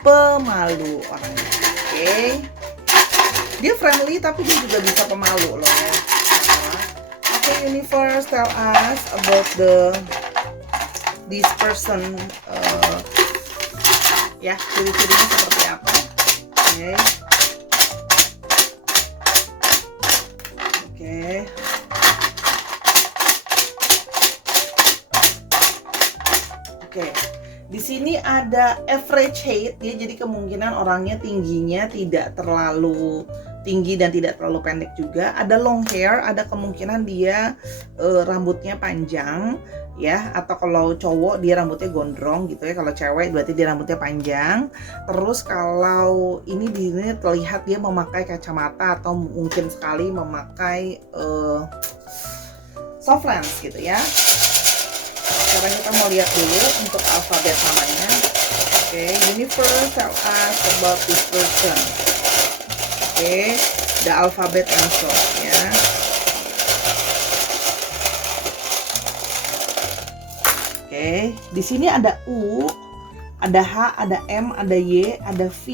pemalu orangnya. Oke. Dia friendly tapi dia juga bisa pemalu loh ya. Oke, universe tell us about this person ya, ciri-cirinya seperti apa. Oke. Di sini ada average height, dia jadi kemungkinan orangnya tingginya tidak terlalu tinggi dan tidak terlalu pendek juga. Ada long hair, ada kemungkinan dia rambutnya panjang ya, atau kalau cowok dia rambutnya gondrong gitu ya. Kalau cewek berarti dia rambutnya panjang. Terus kalau ini di sini terlihat dia memakai kacamata atau mungkin sekali memakai soft lens gitu ya. Sekarang kita mau lihat dulu untuk alfabet namanya. Oke, universe tell us about this person. Oke, the alphabet answer ya. Oke, di sini ada U, ada H, ada M, ada Y, ada V,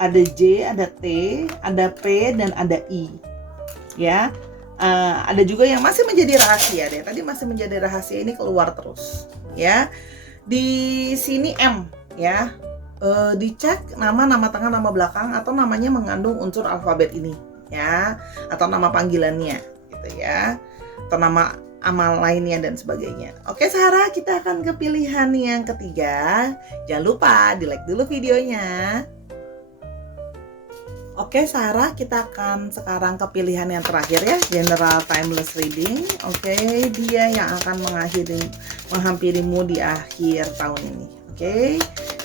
ada J, ada T, ada P, dan ada I. Ya, ada juga yang masih menjadi rahasia deh. Tadi masih menjadi rahasia, ini keluar terus. Ya, di sini M, ya. Dicek nama tengah, nama belakang, atau namanya mengandung unsur alfabet ini, ya, atau nama panggilannya, gitu ya, atau nama amal lainnya dan sebagainya. Oke Sarah, kita akan ke pilihan yang ketiga. Jangan lupa di like dulu videonya. Oke Sarah, kita akan sekarang ke pilihan yang terakhir ya, General Timeless Reading. Oke, dia yang akan menghampirimu di akhir tahun ini. Oke,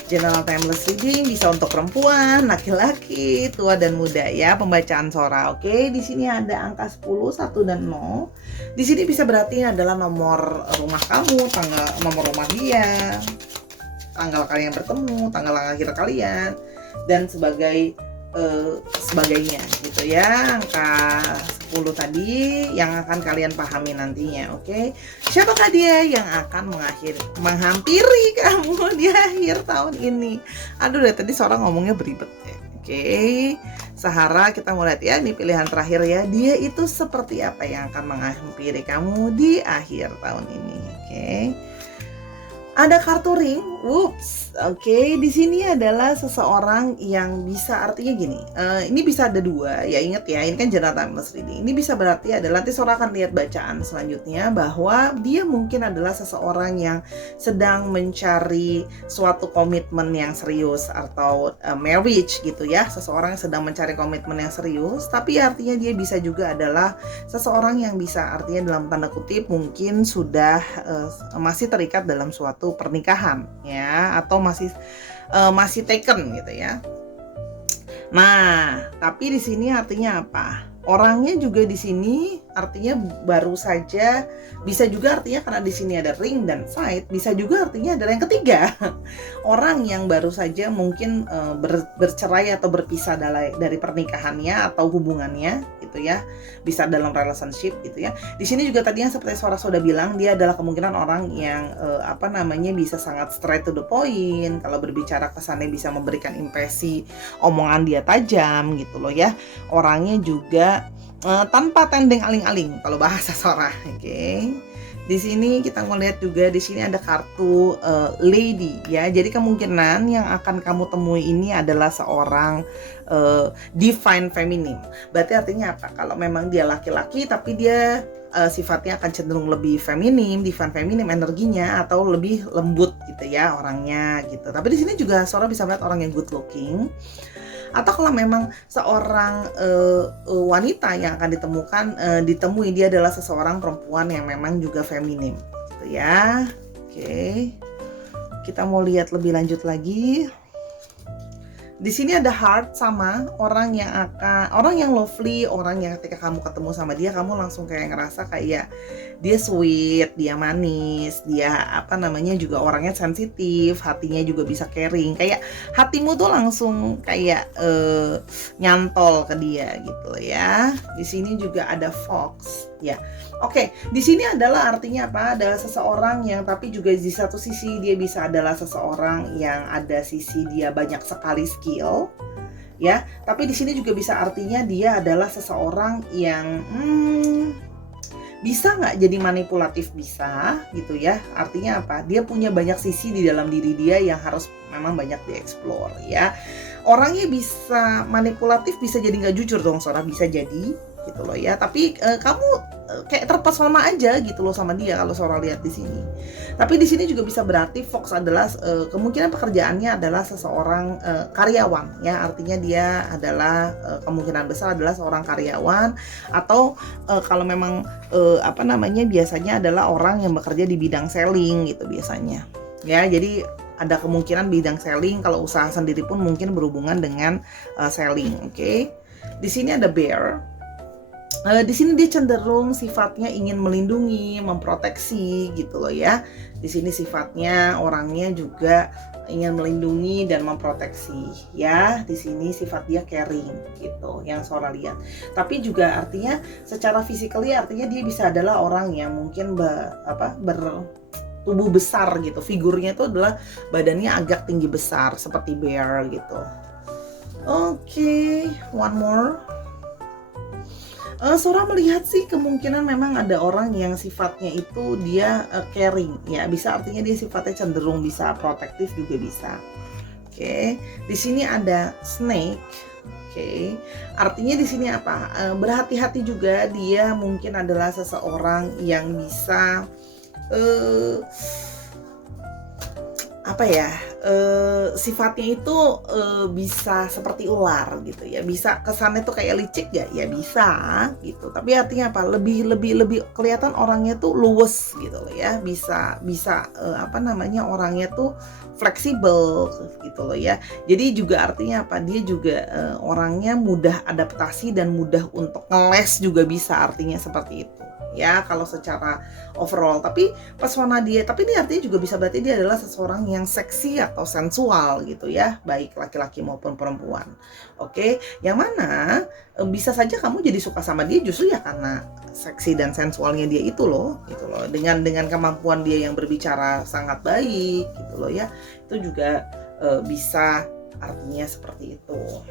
General Timeless Reading bisa untuk perempuan, laki-laki, tua dan muda ya, pembacaan Sora. Oke, di sini ada angka 10, 1 dan 0. Di sini bisa berarti adalah nomor rumah kamu, nomor rumah dia, tanggal kalian bertemu, tanggal lahir kalian, dan sebagainya gitu ya. Angka 10 tadi yang akan kalian pahami nantinya. Oke, siapakah dia yang akan menghampiri kamu di akhir tahun ini? Aduh, dari tadi seorang ngomongnya beribet ya. Oke, Sahara, kita mau lihat ya, ini pilihan terakhir ya. Dia itu seperti apa yang akan menghampiri kamu di akhir tahun ini? Oke. Ada kartu ring, whoops. Oke, di sini adalah seseorang yang bisa artinya gini. Ini bisa ada 2, ya ingat ya, ini kan General Timeless Reading. Ini bisa berarti adalah, nanti Sora akan lihat bacaan selanjutnya, bahwa dia mungkin adalah seseorang yang sedang mencari suatu komitmen yang serius atau marriage gitu ya. Seseorang yang sedang mencari komitmen yang serius, tapi artinya dia bisa juga adalah seseorang yang bisa artinya dalam tanda kutip mungkin sudah masih terikat dalam suatu pernikahan ya, atau masih taken gitu ya. Nah, tapi di sini artinya apa? Orangnya juga di sini artinya baru saja, bisa juga artinya karena di sini ada ring dan side, bisa juga artinya adalah yang ketiga. Orang yang baru saja mungkin bercerai atau berpisah dari pernikahannya atau hubungannya gitu ya. Bisa dalam relationship gitu ya. Di sini juga tadi yang seperti Sora sudah bilang, dia adalah kemungkinan orang yang bisa sangat straight to the point. Kalau berbicara kesannya bisa memberikan impresi omongan dia tajam gitu loh ya. Orangnya juga tanpa tendeng aling-aling kalau bahasa Sora, oke. Di sini kita ngelihat juga di sini ada kartu lady ya. Jadi kemungkinan yang akan kamu temui ini adalah seorang divine feminine. Berarti artinya apa? Kalau memang dia laki-laki tapi dia sifatnya akan cenderung lebih feminim, divine feminim energinya atau lebih lembut gitu ya orangnya gitu. Tapi di sini juga Sora bisa melihat orang yang good looking. Atau kalau memang seorang wanita yang akan ditemui dia adalah seseorang perempuan yang memang juga feminim gitu ya. Oke. Kita mau lihat lebih lanjut lagi. Di sini ada heart sama orang yang lovely, orang yang ketika kamu ketemu sama dia kamu langsung kayak ngerasa kayak dia sweet, dia manis, dia juga orangnya sensitif, hatinya juga bisa caring. Kayak hatimu tuh langsung kayak nyantol ke dia gitu ya. Di sini juga ada fox ya. Oke, di sini adalah artinya apa? Adalah seseorang yang tapi juga di satu sisi dia bisa adalah seseorang yang ada sisi dia banyak sekali skill ya. Tapi di sini juga bisa artinya dia adalah seseorang yang bisa nggak jadi manipulatif, bisa gitu ya. Artinya apa? Dia punya banyak sisi di dalam diri dia yang harus memang banyak dieksplor ya. Orangnya bisa manipulatif, bisa jadi nggak jujur dong, Sora, bisa jadi gitu loh ya. Tapi kamu kayak terpesona aja gitu loh sama dia kalau Sora lihat di sini. Tapi di sini juga bisa berarti Fox adalah kemungkinan pekerjaannya adalah seseorang karyawan ya. Artinya dia adalah kemungkinan besar adalah seorang karyawan atau kalau memang biasanya adalah orang yang bekerja di bidang selling gitu biasanya. Ya, jadi ada kemungkinan bidang selling, kalau usaha sendiri pun mungkin berhubungan dengan selling, oke. Di sini ada bear. Di sini dia cenderung sifatnya ingin melindungi, memproteksi gitu loh ya. Di sini sifatnya orangnya juga ingin melindungi dan memproteksi ya. Di sini sifat dia caring gitu yang Sora lihat. Tapi juga artinya secara physically artinya dia bisa adalah orang yang mungkin bertubuh besar gitu. Figurnya itu adalah badannya agak tinggi besar seperti bear gitu. Oke, one more. Sora melihat sih kemungkinan memang ada orang yang sifatnya itu dia caring ya, bisa artinya dia sifatnya cenderung bisa protektif juga bisa. Oke. Di sini ada snake. Oke. Artinya di sini apa? Berhati-hati juga, dia mungkin adalah seseorang yang bisa sifatnya itu bisa seperti ular gitu ya, bisa kesannya tuh kayak licik ya bisa gitu, tapi artinya apa, lebih kelihatan orangnya tuh luwes gitu loh ya, bisa orangnya tuh fleksibel gitu loh ya. Jadi juga artinya apa, dia juga orangnya mudah adaptasi dan mudah untuk ngeles juga bisa, artinya seperti itu ya kalau secara overall. Tapi pesona dia, tapi ini artinya juga bisa berarti dia adalah seseorang yang seksi atau sensual gitu ya, baik laki-laki maupun perempuan. Oke, yang mana bisa saja kamu jadi suka sama dia justru ya karena seksi dan sensualnya dia itu loh, gitu loh. Dengan kemampuan dia yang berbicara sangat baik gitu loh ya. Itu juga bisa artinya seperti itu.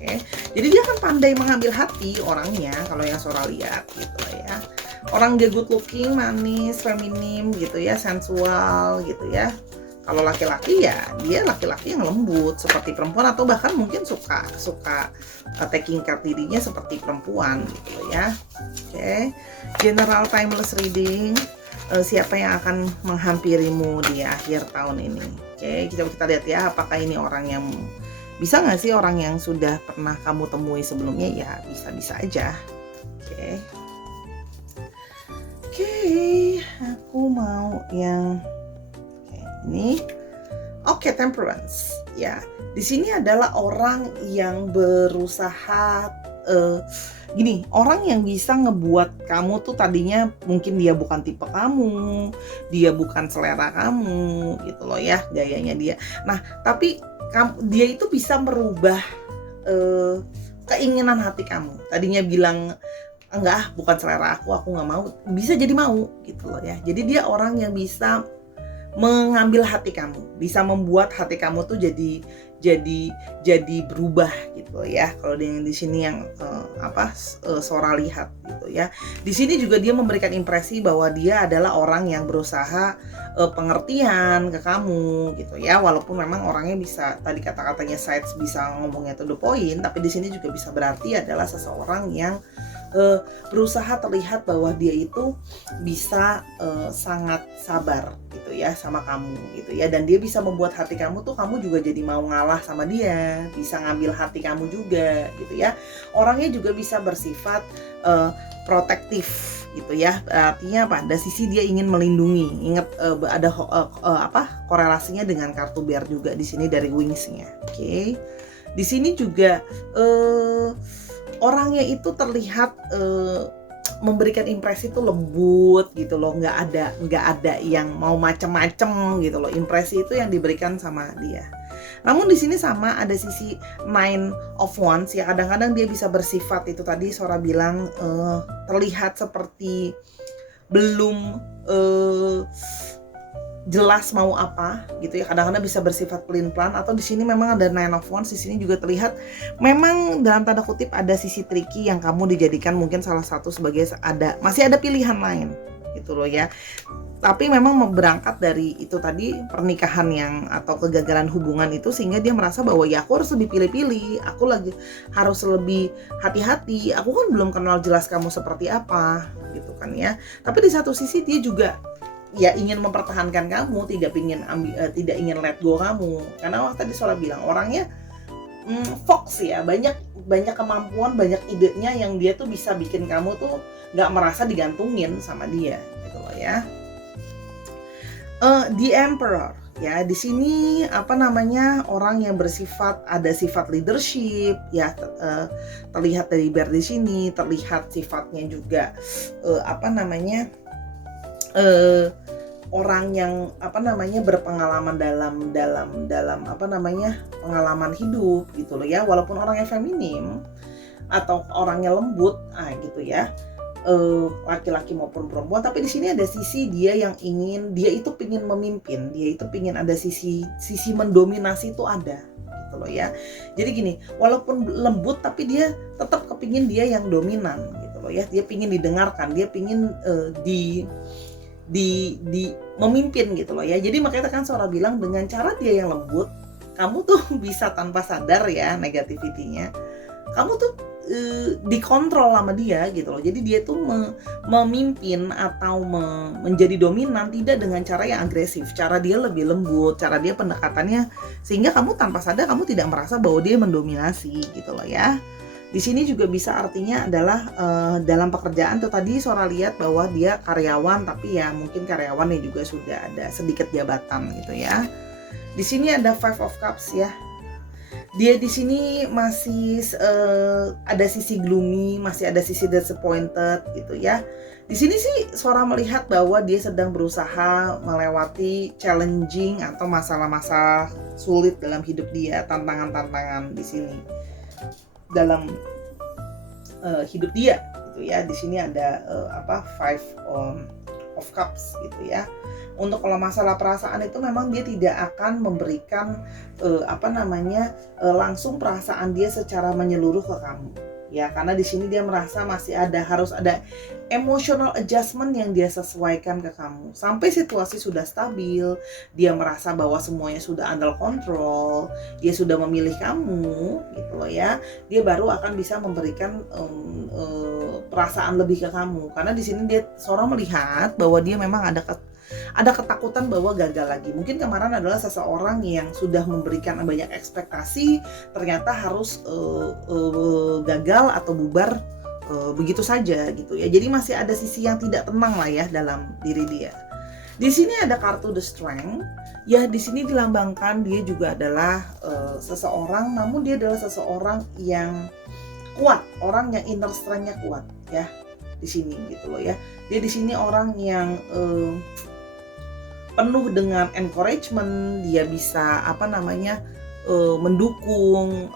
Oke. Jadi dia kan pandai mengambil hati orangnya kalau yang Sora lihat gitu lah ya. Orang dia good looking, manis, feminim gitu ya, sensual gitu ya. Kalau laki-laki ya dia laki-laki yang lembut seperti perempuan atau bahkan mungkin suka taking care dirinya seperti perempuan gitu ya. Oke. General timeless reading, siapa yang akan menghampirimu di akhir tahun ini. Oke, kita lihat ya apakah ini orang yang bisa nggak sih orang yang sudah pernah kamu temui sebelumnya, ya bisa aja. Oke, aku mau yang ini. Oke, temperance ya. Di sini adalah orang yang berusaha gini, orang yang bisa ngebuat kamu tuh tadinya mungkin dia bukan tipe kamu, dia bukan selera kamu gitu loh ya, gayanya dia. Nah, tapi dia itu bisa merubah keinginan hati kamu. Tadinya bilang enggak, bukan selera aku nggak mau, bisa jadi mau gitu loh ya. Jadi dia orang yang bisa mengambil hati kamu, bisa membuat hati kamu tuh jadi jadi berubah gitu ya. Kalau yang di sini yang Sora lihat gitu ya. Di sini juga dia memberikan impresi bahwa dia adalah orang yang berusaha pengertian ke kamu gitu ya. Walaupun memang orangnya bisa tadi kata-katanya sides, bisa ngomongnya to the point, tapi di sini juga bisa berarti adalah seseorang yang berusaha terlihat bahwa dia itu bisa sangat sabar gitu ya sama kamu gitu ya, dan dia bisa membuat hati kamu tuh kamu juga jadi mau ngalah sama dia, bisa ngambil hati kamu juga gitu ya. Orangnya juga bisa bersifat protektif gitu ya, artinya apa? Ada sisi dia ingin melindungi. Ingat ada korelasinya dengan kartu bear juga di sini dari wingsnya. Oke. Di sini juga orangnya itu terlihat memberikan impresi tuh lembut gitu loh, nggak ada yang mau macem-macem gitu loh. Impresi itu yang diberikan sama dia. Namun di sini sama ada sisi Nine of Wands ya, kadang-kadang dia bisa bersifat itu tadi Sora bilang terlihat seperti belum jelas mau apa gitu ya. Kadang-kadang bisa bersifat pelin-pelan, atau di sini memang ada Nine of Wands. Di sini juga terlihat memang dalam tanda kutip ada sisi tricky yang kamu dijadikan mungkin salah satu sebagai masih ada pilihan lain gitu loh ya. Tapi memang berangkat dari itu tadi pernikahan yang atau kegagalan hubungan itu, sehingga dia merasa bahwa ya aku harus lebih pilih-pilih, aku lagi harus lebih hati-hati, aku kan belum kenal jelas kamu seperti apa gitu kan ya. Tapi di satu sisi dia juga ya ingin mempertahankan kamu, tidak ingin let go kamu, karena waktu tadi Sora bilang orangnya fox ya, banyak kemampuan, banyak idenya yang dia tuh bisa bikin kamu tuh nggak merasa digantungin sama dia gitu loh ya. The Emperor ya, di sini orang yang ada sifat leadership ya, terlihat dari bear di sini, terlihat sifatnya juga orang yang berpengalaman dalam pengalaman hidup gitu loh ya. Walaupun orangnya feminim atau orangnya lembut gitu ya, laki-laki maupun perempuan, tapi di sini ada sisi dia yang pingin memimpin, dia itu pingin ada sisi mendominasi itu ada gitu loh ya. Jadi gini, walaupun lembut tapi dia tetap kepingin dia yang dominan gitu loh ya. Dia pingin didengarkan, dia pingin memimpin gitu loh ya. Jadi makanya kan Sora bilang dengan cara dia yang lembut, kamu tuh bisa tanpa sadar ya negativitinya, kamu tuh dikontrol sama dia gitu loh. Jadi dia tuh memimpin atau menjadi dominan tidak dengan cara yang agresif, cara dia lebih lembut, cara dia pendekatannya, sehingga kamu tanpa sadar kamu tidak merasa bahwa dia mendominasi gitu loh ya. Di sini juga bisa artinya adalah dalam pekerjaan tuh tadi Sora lihat bahwa dia karyawan, tapi ya mungkin karyawannya juga sudah ada sedikit jabatan gitu ya. Di sini ada Five of Cups ya. Dia di sini masih ada sisi gloomy, masih ada sisi disappointed gitu ya. Di sini sih Sora melihat bahwa dia sedang berusaha melewati challenging atau masalah-masalah sulit dalam hidup dia, tantangan-tantangan di sini dalam hidup dia gitu ya. Di sini ada Five of Cups gitu ya. Untuk kalau masalah perasaan itu memang dia tidak akan memberikan langsung perasaan dia secara menyeluruh ke kamu ya, karena di sini dia merasa masih harus ada emotional adjustment yang dia sesuaikan ke kamu sampai situasi sudah stabil, dia merasa bahwa semuanya sudah under control, dia sudah memilih kamu gitu loh ya, dia baru akan bisa memberikan perasaan lebih ke kamu. Karena di sini Sora melihat bahwa dia memang ada ketakutan bahwa gagal lagi. Mungkin kemarin adalah seseorang yang sudah memberikan banyak ekspektasi, ternyata harus gagal atau bubar begitu saja gitu ya. Jadi masih ada sisi yang tidak tenang lah ya dalam diri dia. Di sini ada kartu The Strength. Ya di sini dilambangkan dia juga adalah seseorang, namun dia adalah seseorang yang kuat, orang yang inner strength-nya kuat ya di sini gitu loh ya. Dia di sini orang yang penuh dengan encouragement, dia bisa mendukung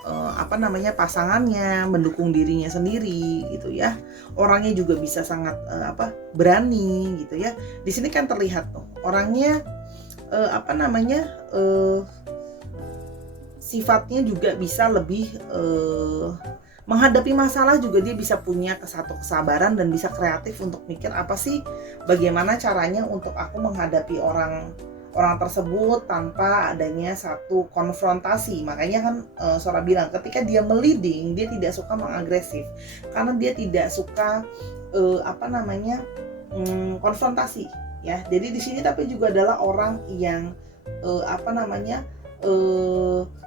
pasangannya, mendukung dirinya sendiri gitu ya. Orangnya juga bisa sangat berani gitu ya. Di sini kan terlihat tuh orangnya sifatnya juga bisa lebih menghadapi masalah juga dia bisa punya satu kesabaran dan bisa kreatif untuk mikir apa sih bagaimana caranya untuk aku menghadapi orang tersebut tanpa adanya satu konfrontasi. Makanya kan Sora bilang ketika dia meliding dia tidak suka mengagresif karena dia tidak suka konfrontasi ya. Jadi di sini tapi juga adalah orang yang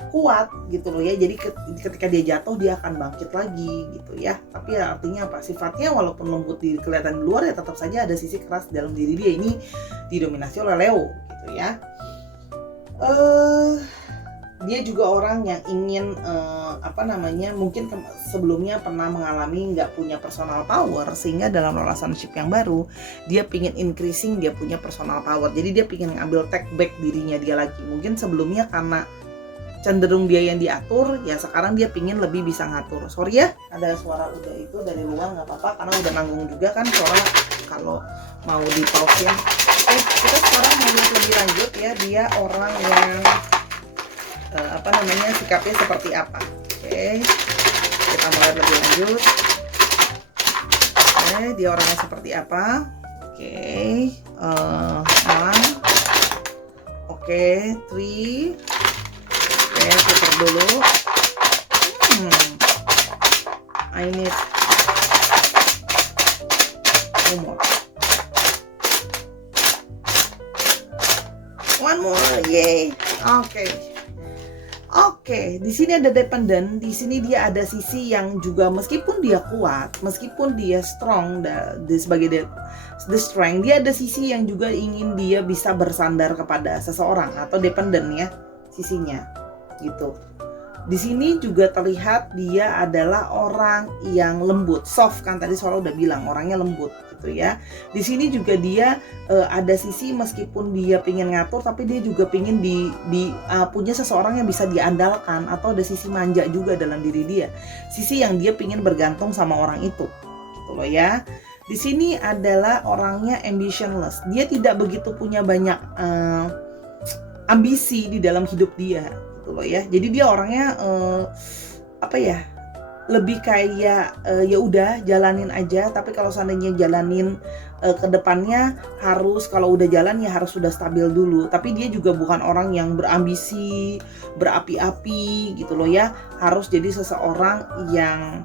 kuat gitu loh ya. Jadi ketika dia jatuh dia akan bangkit lagi gitu ya. Tapi ya, artinya apa? Sifatnya walaupun lembut kelihatan di luar ya tetap saja ada sisi keras dalam diri dia. Ini didominasi oleh Leo gitu ya. Dia juga orang yang ingin mungkin sebelumnya pernah mengalami nggak punya personal power, sehingga dalam relationship yang baru dia pingin increasing, dia punya personal power. Jadi dia pingin ngambil take back dirinya dia lagi. Mungkin sebelumnya karena cenderung dia yang diatur, ya sekarang dia pingin lebih bisa ngatur. Sorry ya, ada suara udah itu dari luar, nggak apa-apa karena udah nanggung juga kan suara kalau mau di pause ya. Oke, kita sekarang mau lihat lebih lanjut ya, dia orang yang sikapnya seperti apa. Oke, kita mulai lebih lanjut. Oke, dia orangnya seperti apa. Oke, 1. Oke, 3. Oke, putar dulu. I need more. One more, yay. Oke, di sini ada dependent, di sini dia ada sisi yang juga meskipun dia kuat, meskipun dia strong sebagai the strength, dia ada sisi yang juga ingin dia bisa bersandar kepada seseorang atau dependent ya sisinya gitu. Di sini juga terlihat dia adalah orang yang lembut, soft kan tadi Sora udah bilang orangnya lembut gitu ya. Di sini juga dia ada sisi meskipun dia pingin ngatur tapi dia juga pingin punya seseorang yang bisa diandalkan, atau ada sisi manja juga dalam diri dia. Sisi yang dia pingin bergantung sama orang itu gitu loh ya. Di sini adalah orangnya ambitionless. Dia tidak begitu punya banyak ambisi di dalam hidup dia gitu loh ya. Jadi dia orangnya lebih kayak ya udah jalanin aja, tapi kalau seandainya jalanin ke depannya harus, kalau udah jalan ya harus sudah stabil dulu. Tapi dia juga bukan orang yang berambisi, berapi-api gitu loh ya. Harus jadi seseorang yang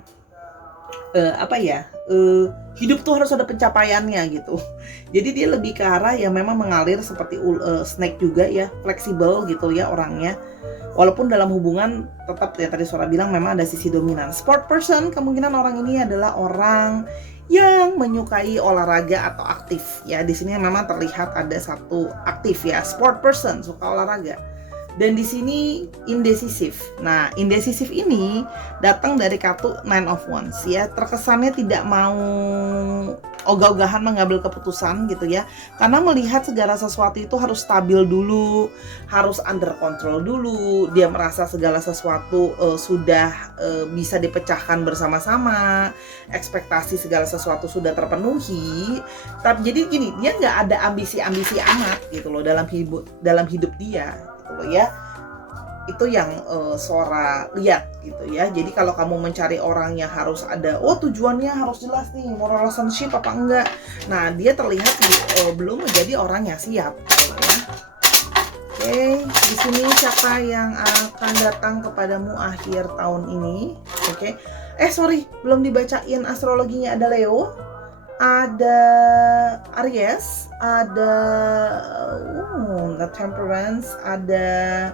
hidup tuh harus ada pencapaiannya gitu. Jadi dia lebih ke arah yang memang mengalir seperti snake juga ya, fleksibel gitu ya orangnya. Walaupun dalam hubungan tetap ya tadi Sora bilang memang ada sisi dominan. Sport person, kemungkinan orang ini adalah orang yang menyukai olahraga atau aktif ya. Di sini memang terlihat ada satu aktif ya, sport person, suka olahraga. Dan di sini indecisif. Nah, indecisif ini datang dari kartu 9 of Wands ya. Terkesannya tidak mau ogah-ogahan mengambil keputusan gitu ya. Karena melihat segala sesuatu itu harus stabil dulu, harus under control dulu. Dia merasa segala sesuatu sudah bisa dipecahkan bersama-sama. Ekspektasi segala sesuatu sudah terpenuhi. Tapi jadi gini, dia nggak ada ambisi-ambisi amat gitu loh dalam hidup dia. Gitu ya, itu yang Sora lihat gitu ya. Jadi kalau kamu mencari orang yang harus ada tujuannya harus jelas nih, mau relationship apa enggak, nah dia terlihat belum menjadi orang yang siap gitu ya. Oke, di sini siapa yang akan datang kepadamu akhir tahun ini? Oke, sorry, belum dibacain astrologinya. Ada Leo, ada Aries, ada The Temperance, ada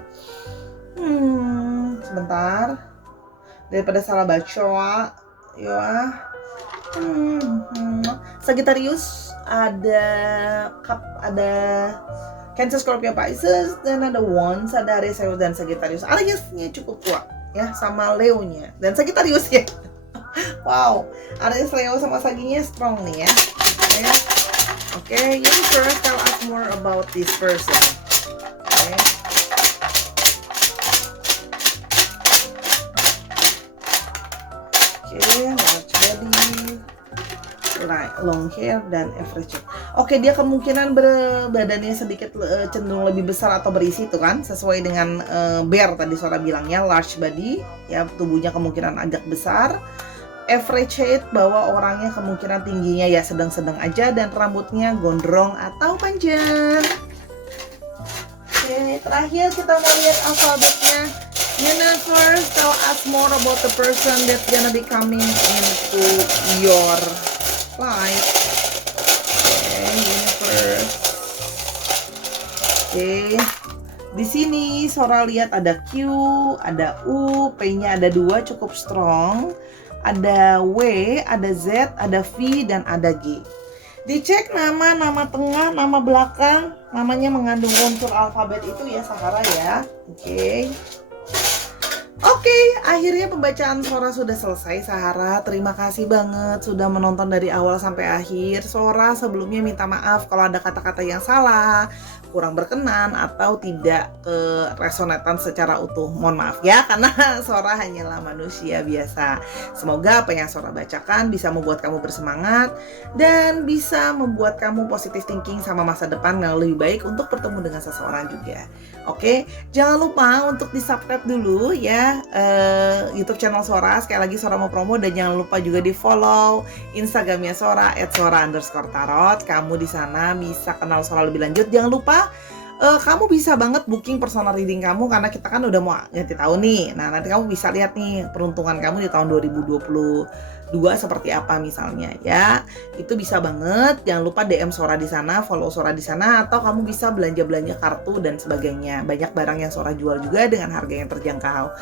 sebentar daripada salah baca ya. Sagittarius, ada Cancer, Scorpio, Pisces, dan ada Wands, ada Aries, Leo, dan Sagittarius. Ariesnya cukup kuat ya sama Leonya dan Sagittarius ya. Wow, Aries, Leo sama Saginya strong nih ya. Okay, universe, tell us more about this person. Okay, large body, long hair, dan average. Oke, dia kemungkinan badannya sedikit cenderung lebih besar atau berisi tuh kan, sesuai dengan bear tadi Sora bilangnya, large body, ya tubuhnya kemungkinan agak besar. Average height, bahwa orangnya kemungkinan tingginya ya sedang-sedang aja dan rambutnya gondrong atau panjang. Oke, terakhir kita mau lihat alfabetnya. Universe, tell us more about the person that's gonna be coming into your life. Universe. Oke. Di sini Sora lihat ada Q, ada U, P-nya ada 2 cukup strong. Ada W, ada Z, ada V, dan ada G. Dicek nama tengah, nama belakang, namanya mengandung unsur alfabet itu ya Sahara ya. Oke, akhirnya pembacaan Sora sudah selesai Sahara. Terima kasih banget sudah menonton dari awal sampai akhir. Sora sebelumnya minta maaf kalau ada kata-kata yang salah, kurang berkenan, atau tidak resonetan secara utuh. Mohon maaf ya, karena Sora hanyalah manusia biasa. Semoga apa yang Sora bacakan bisa membuat kamu bersemangat dan bisa membuat kamu positive thinking sama masa depan yang lebih baik untuk bertemu dengan seseorang juga. Oke, jangan lupa untuk di-subscribe dulu ya YouTube channel Sora. Sekali lagi Sora mau promo, dan jangan lupa juga di-follow Instagramnya Sora @sora_tarot. Kamu di sana bisa kenal Sora lebih lanjut. Jangan lupa kamu bisa banget booking personal reading kamu, karena kita kan udah mau ganti tahun nih. Nah, nanti kamu bisa lihat nih peruntungan kamu di tahun 2022 seperti apa misalnya ya. Itu bisa banget. Jangan lupa DM Sora di sana, follow Sora di sana, atau kamu bisa belanja-belanja kartu dan sebagainya. Banyak barang yang Sora jual juga dengan harga yang terjangkau.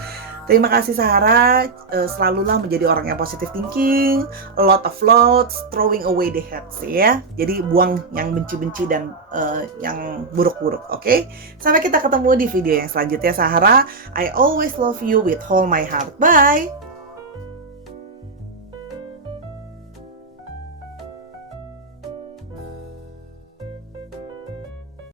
Terima kasih Sahara, selalulah menjadi orang yang positive thinking, a lot of loads, throwing away the heads ya. Jadi buang yang benci-benci dan yang buruk-buruk, oke? Sampai kita ketemu di video yang selanjutnya Sahara. I always love you with all my heart. Bye!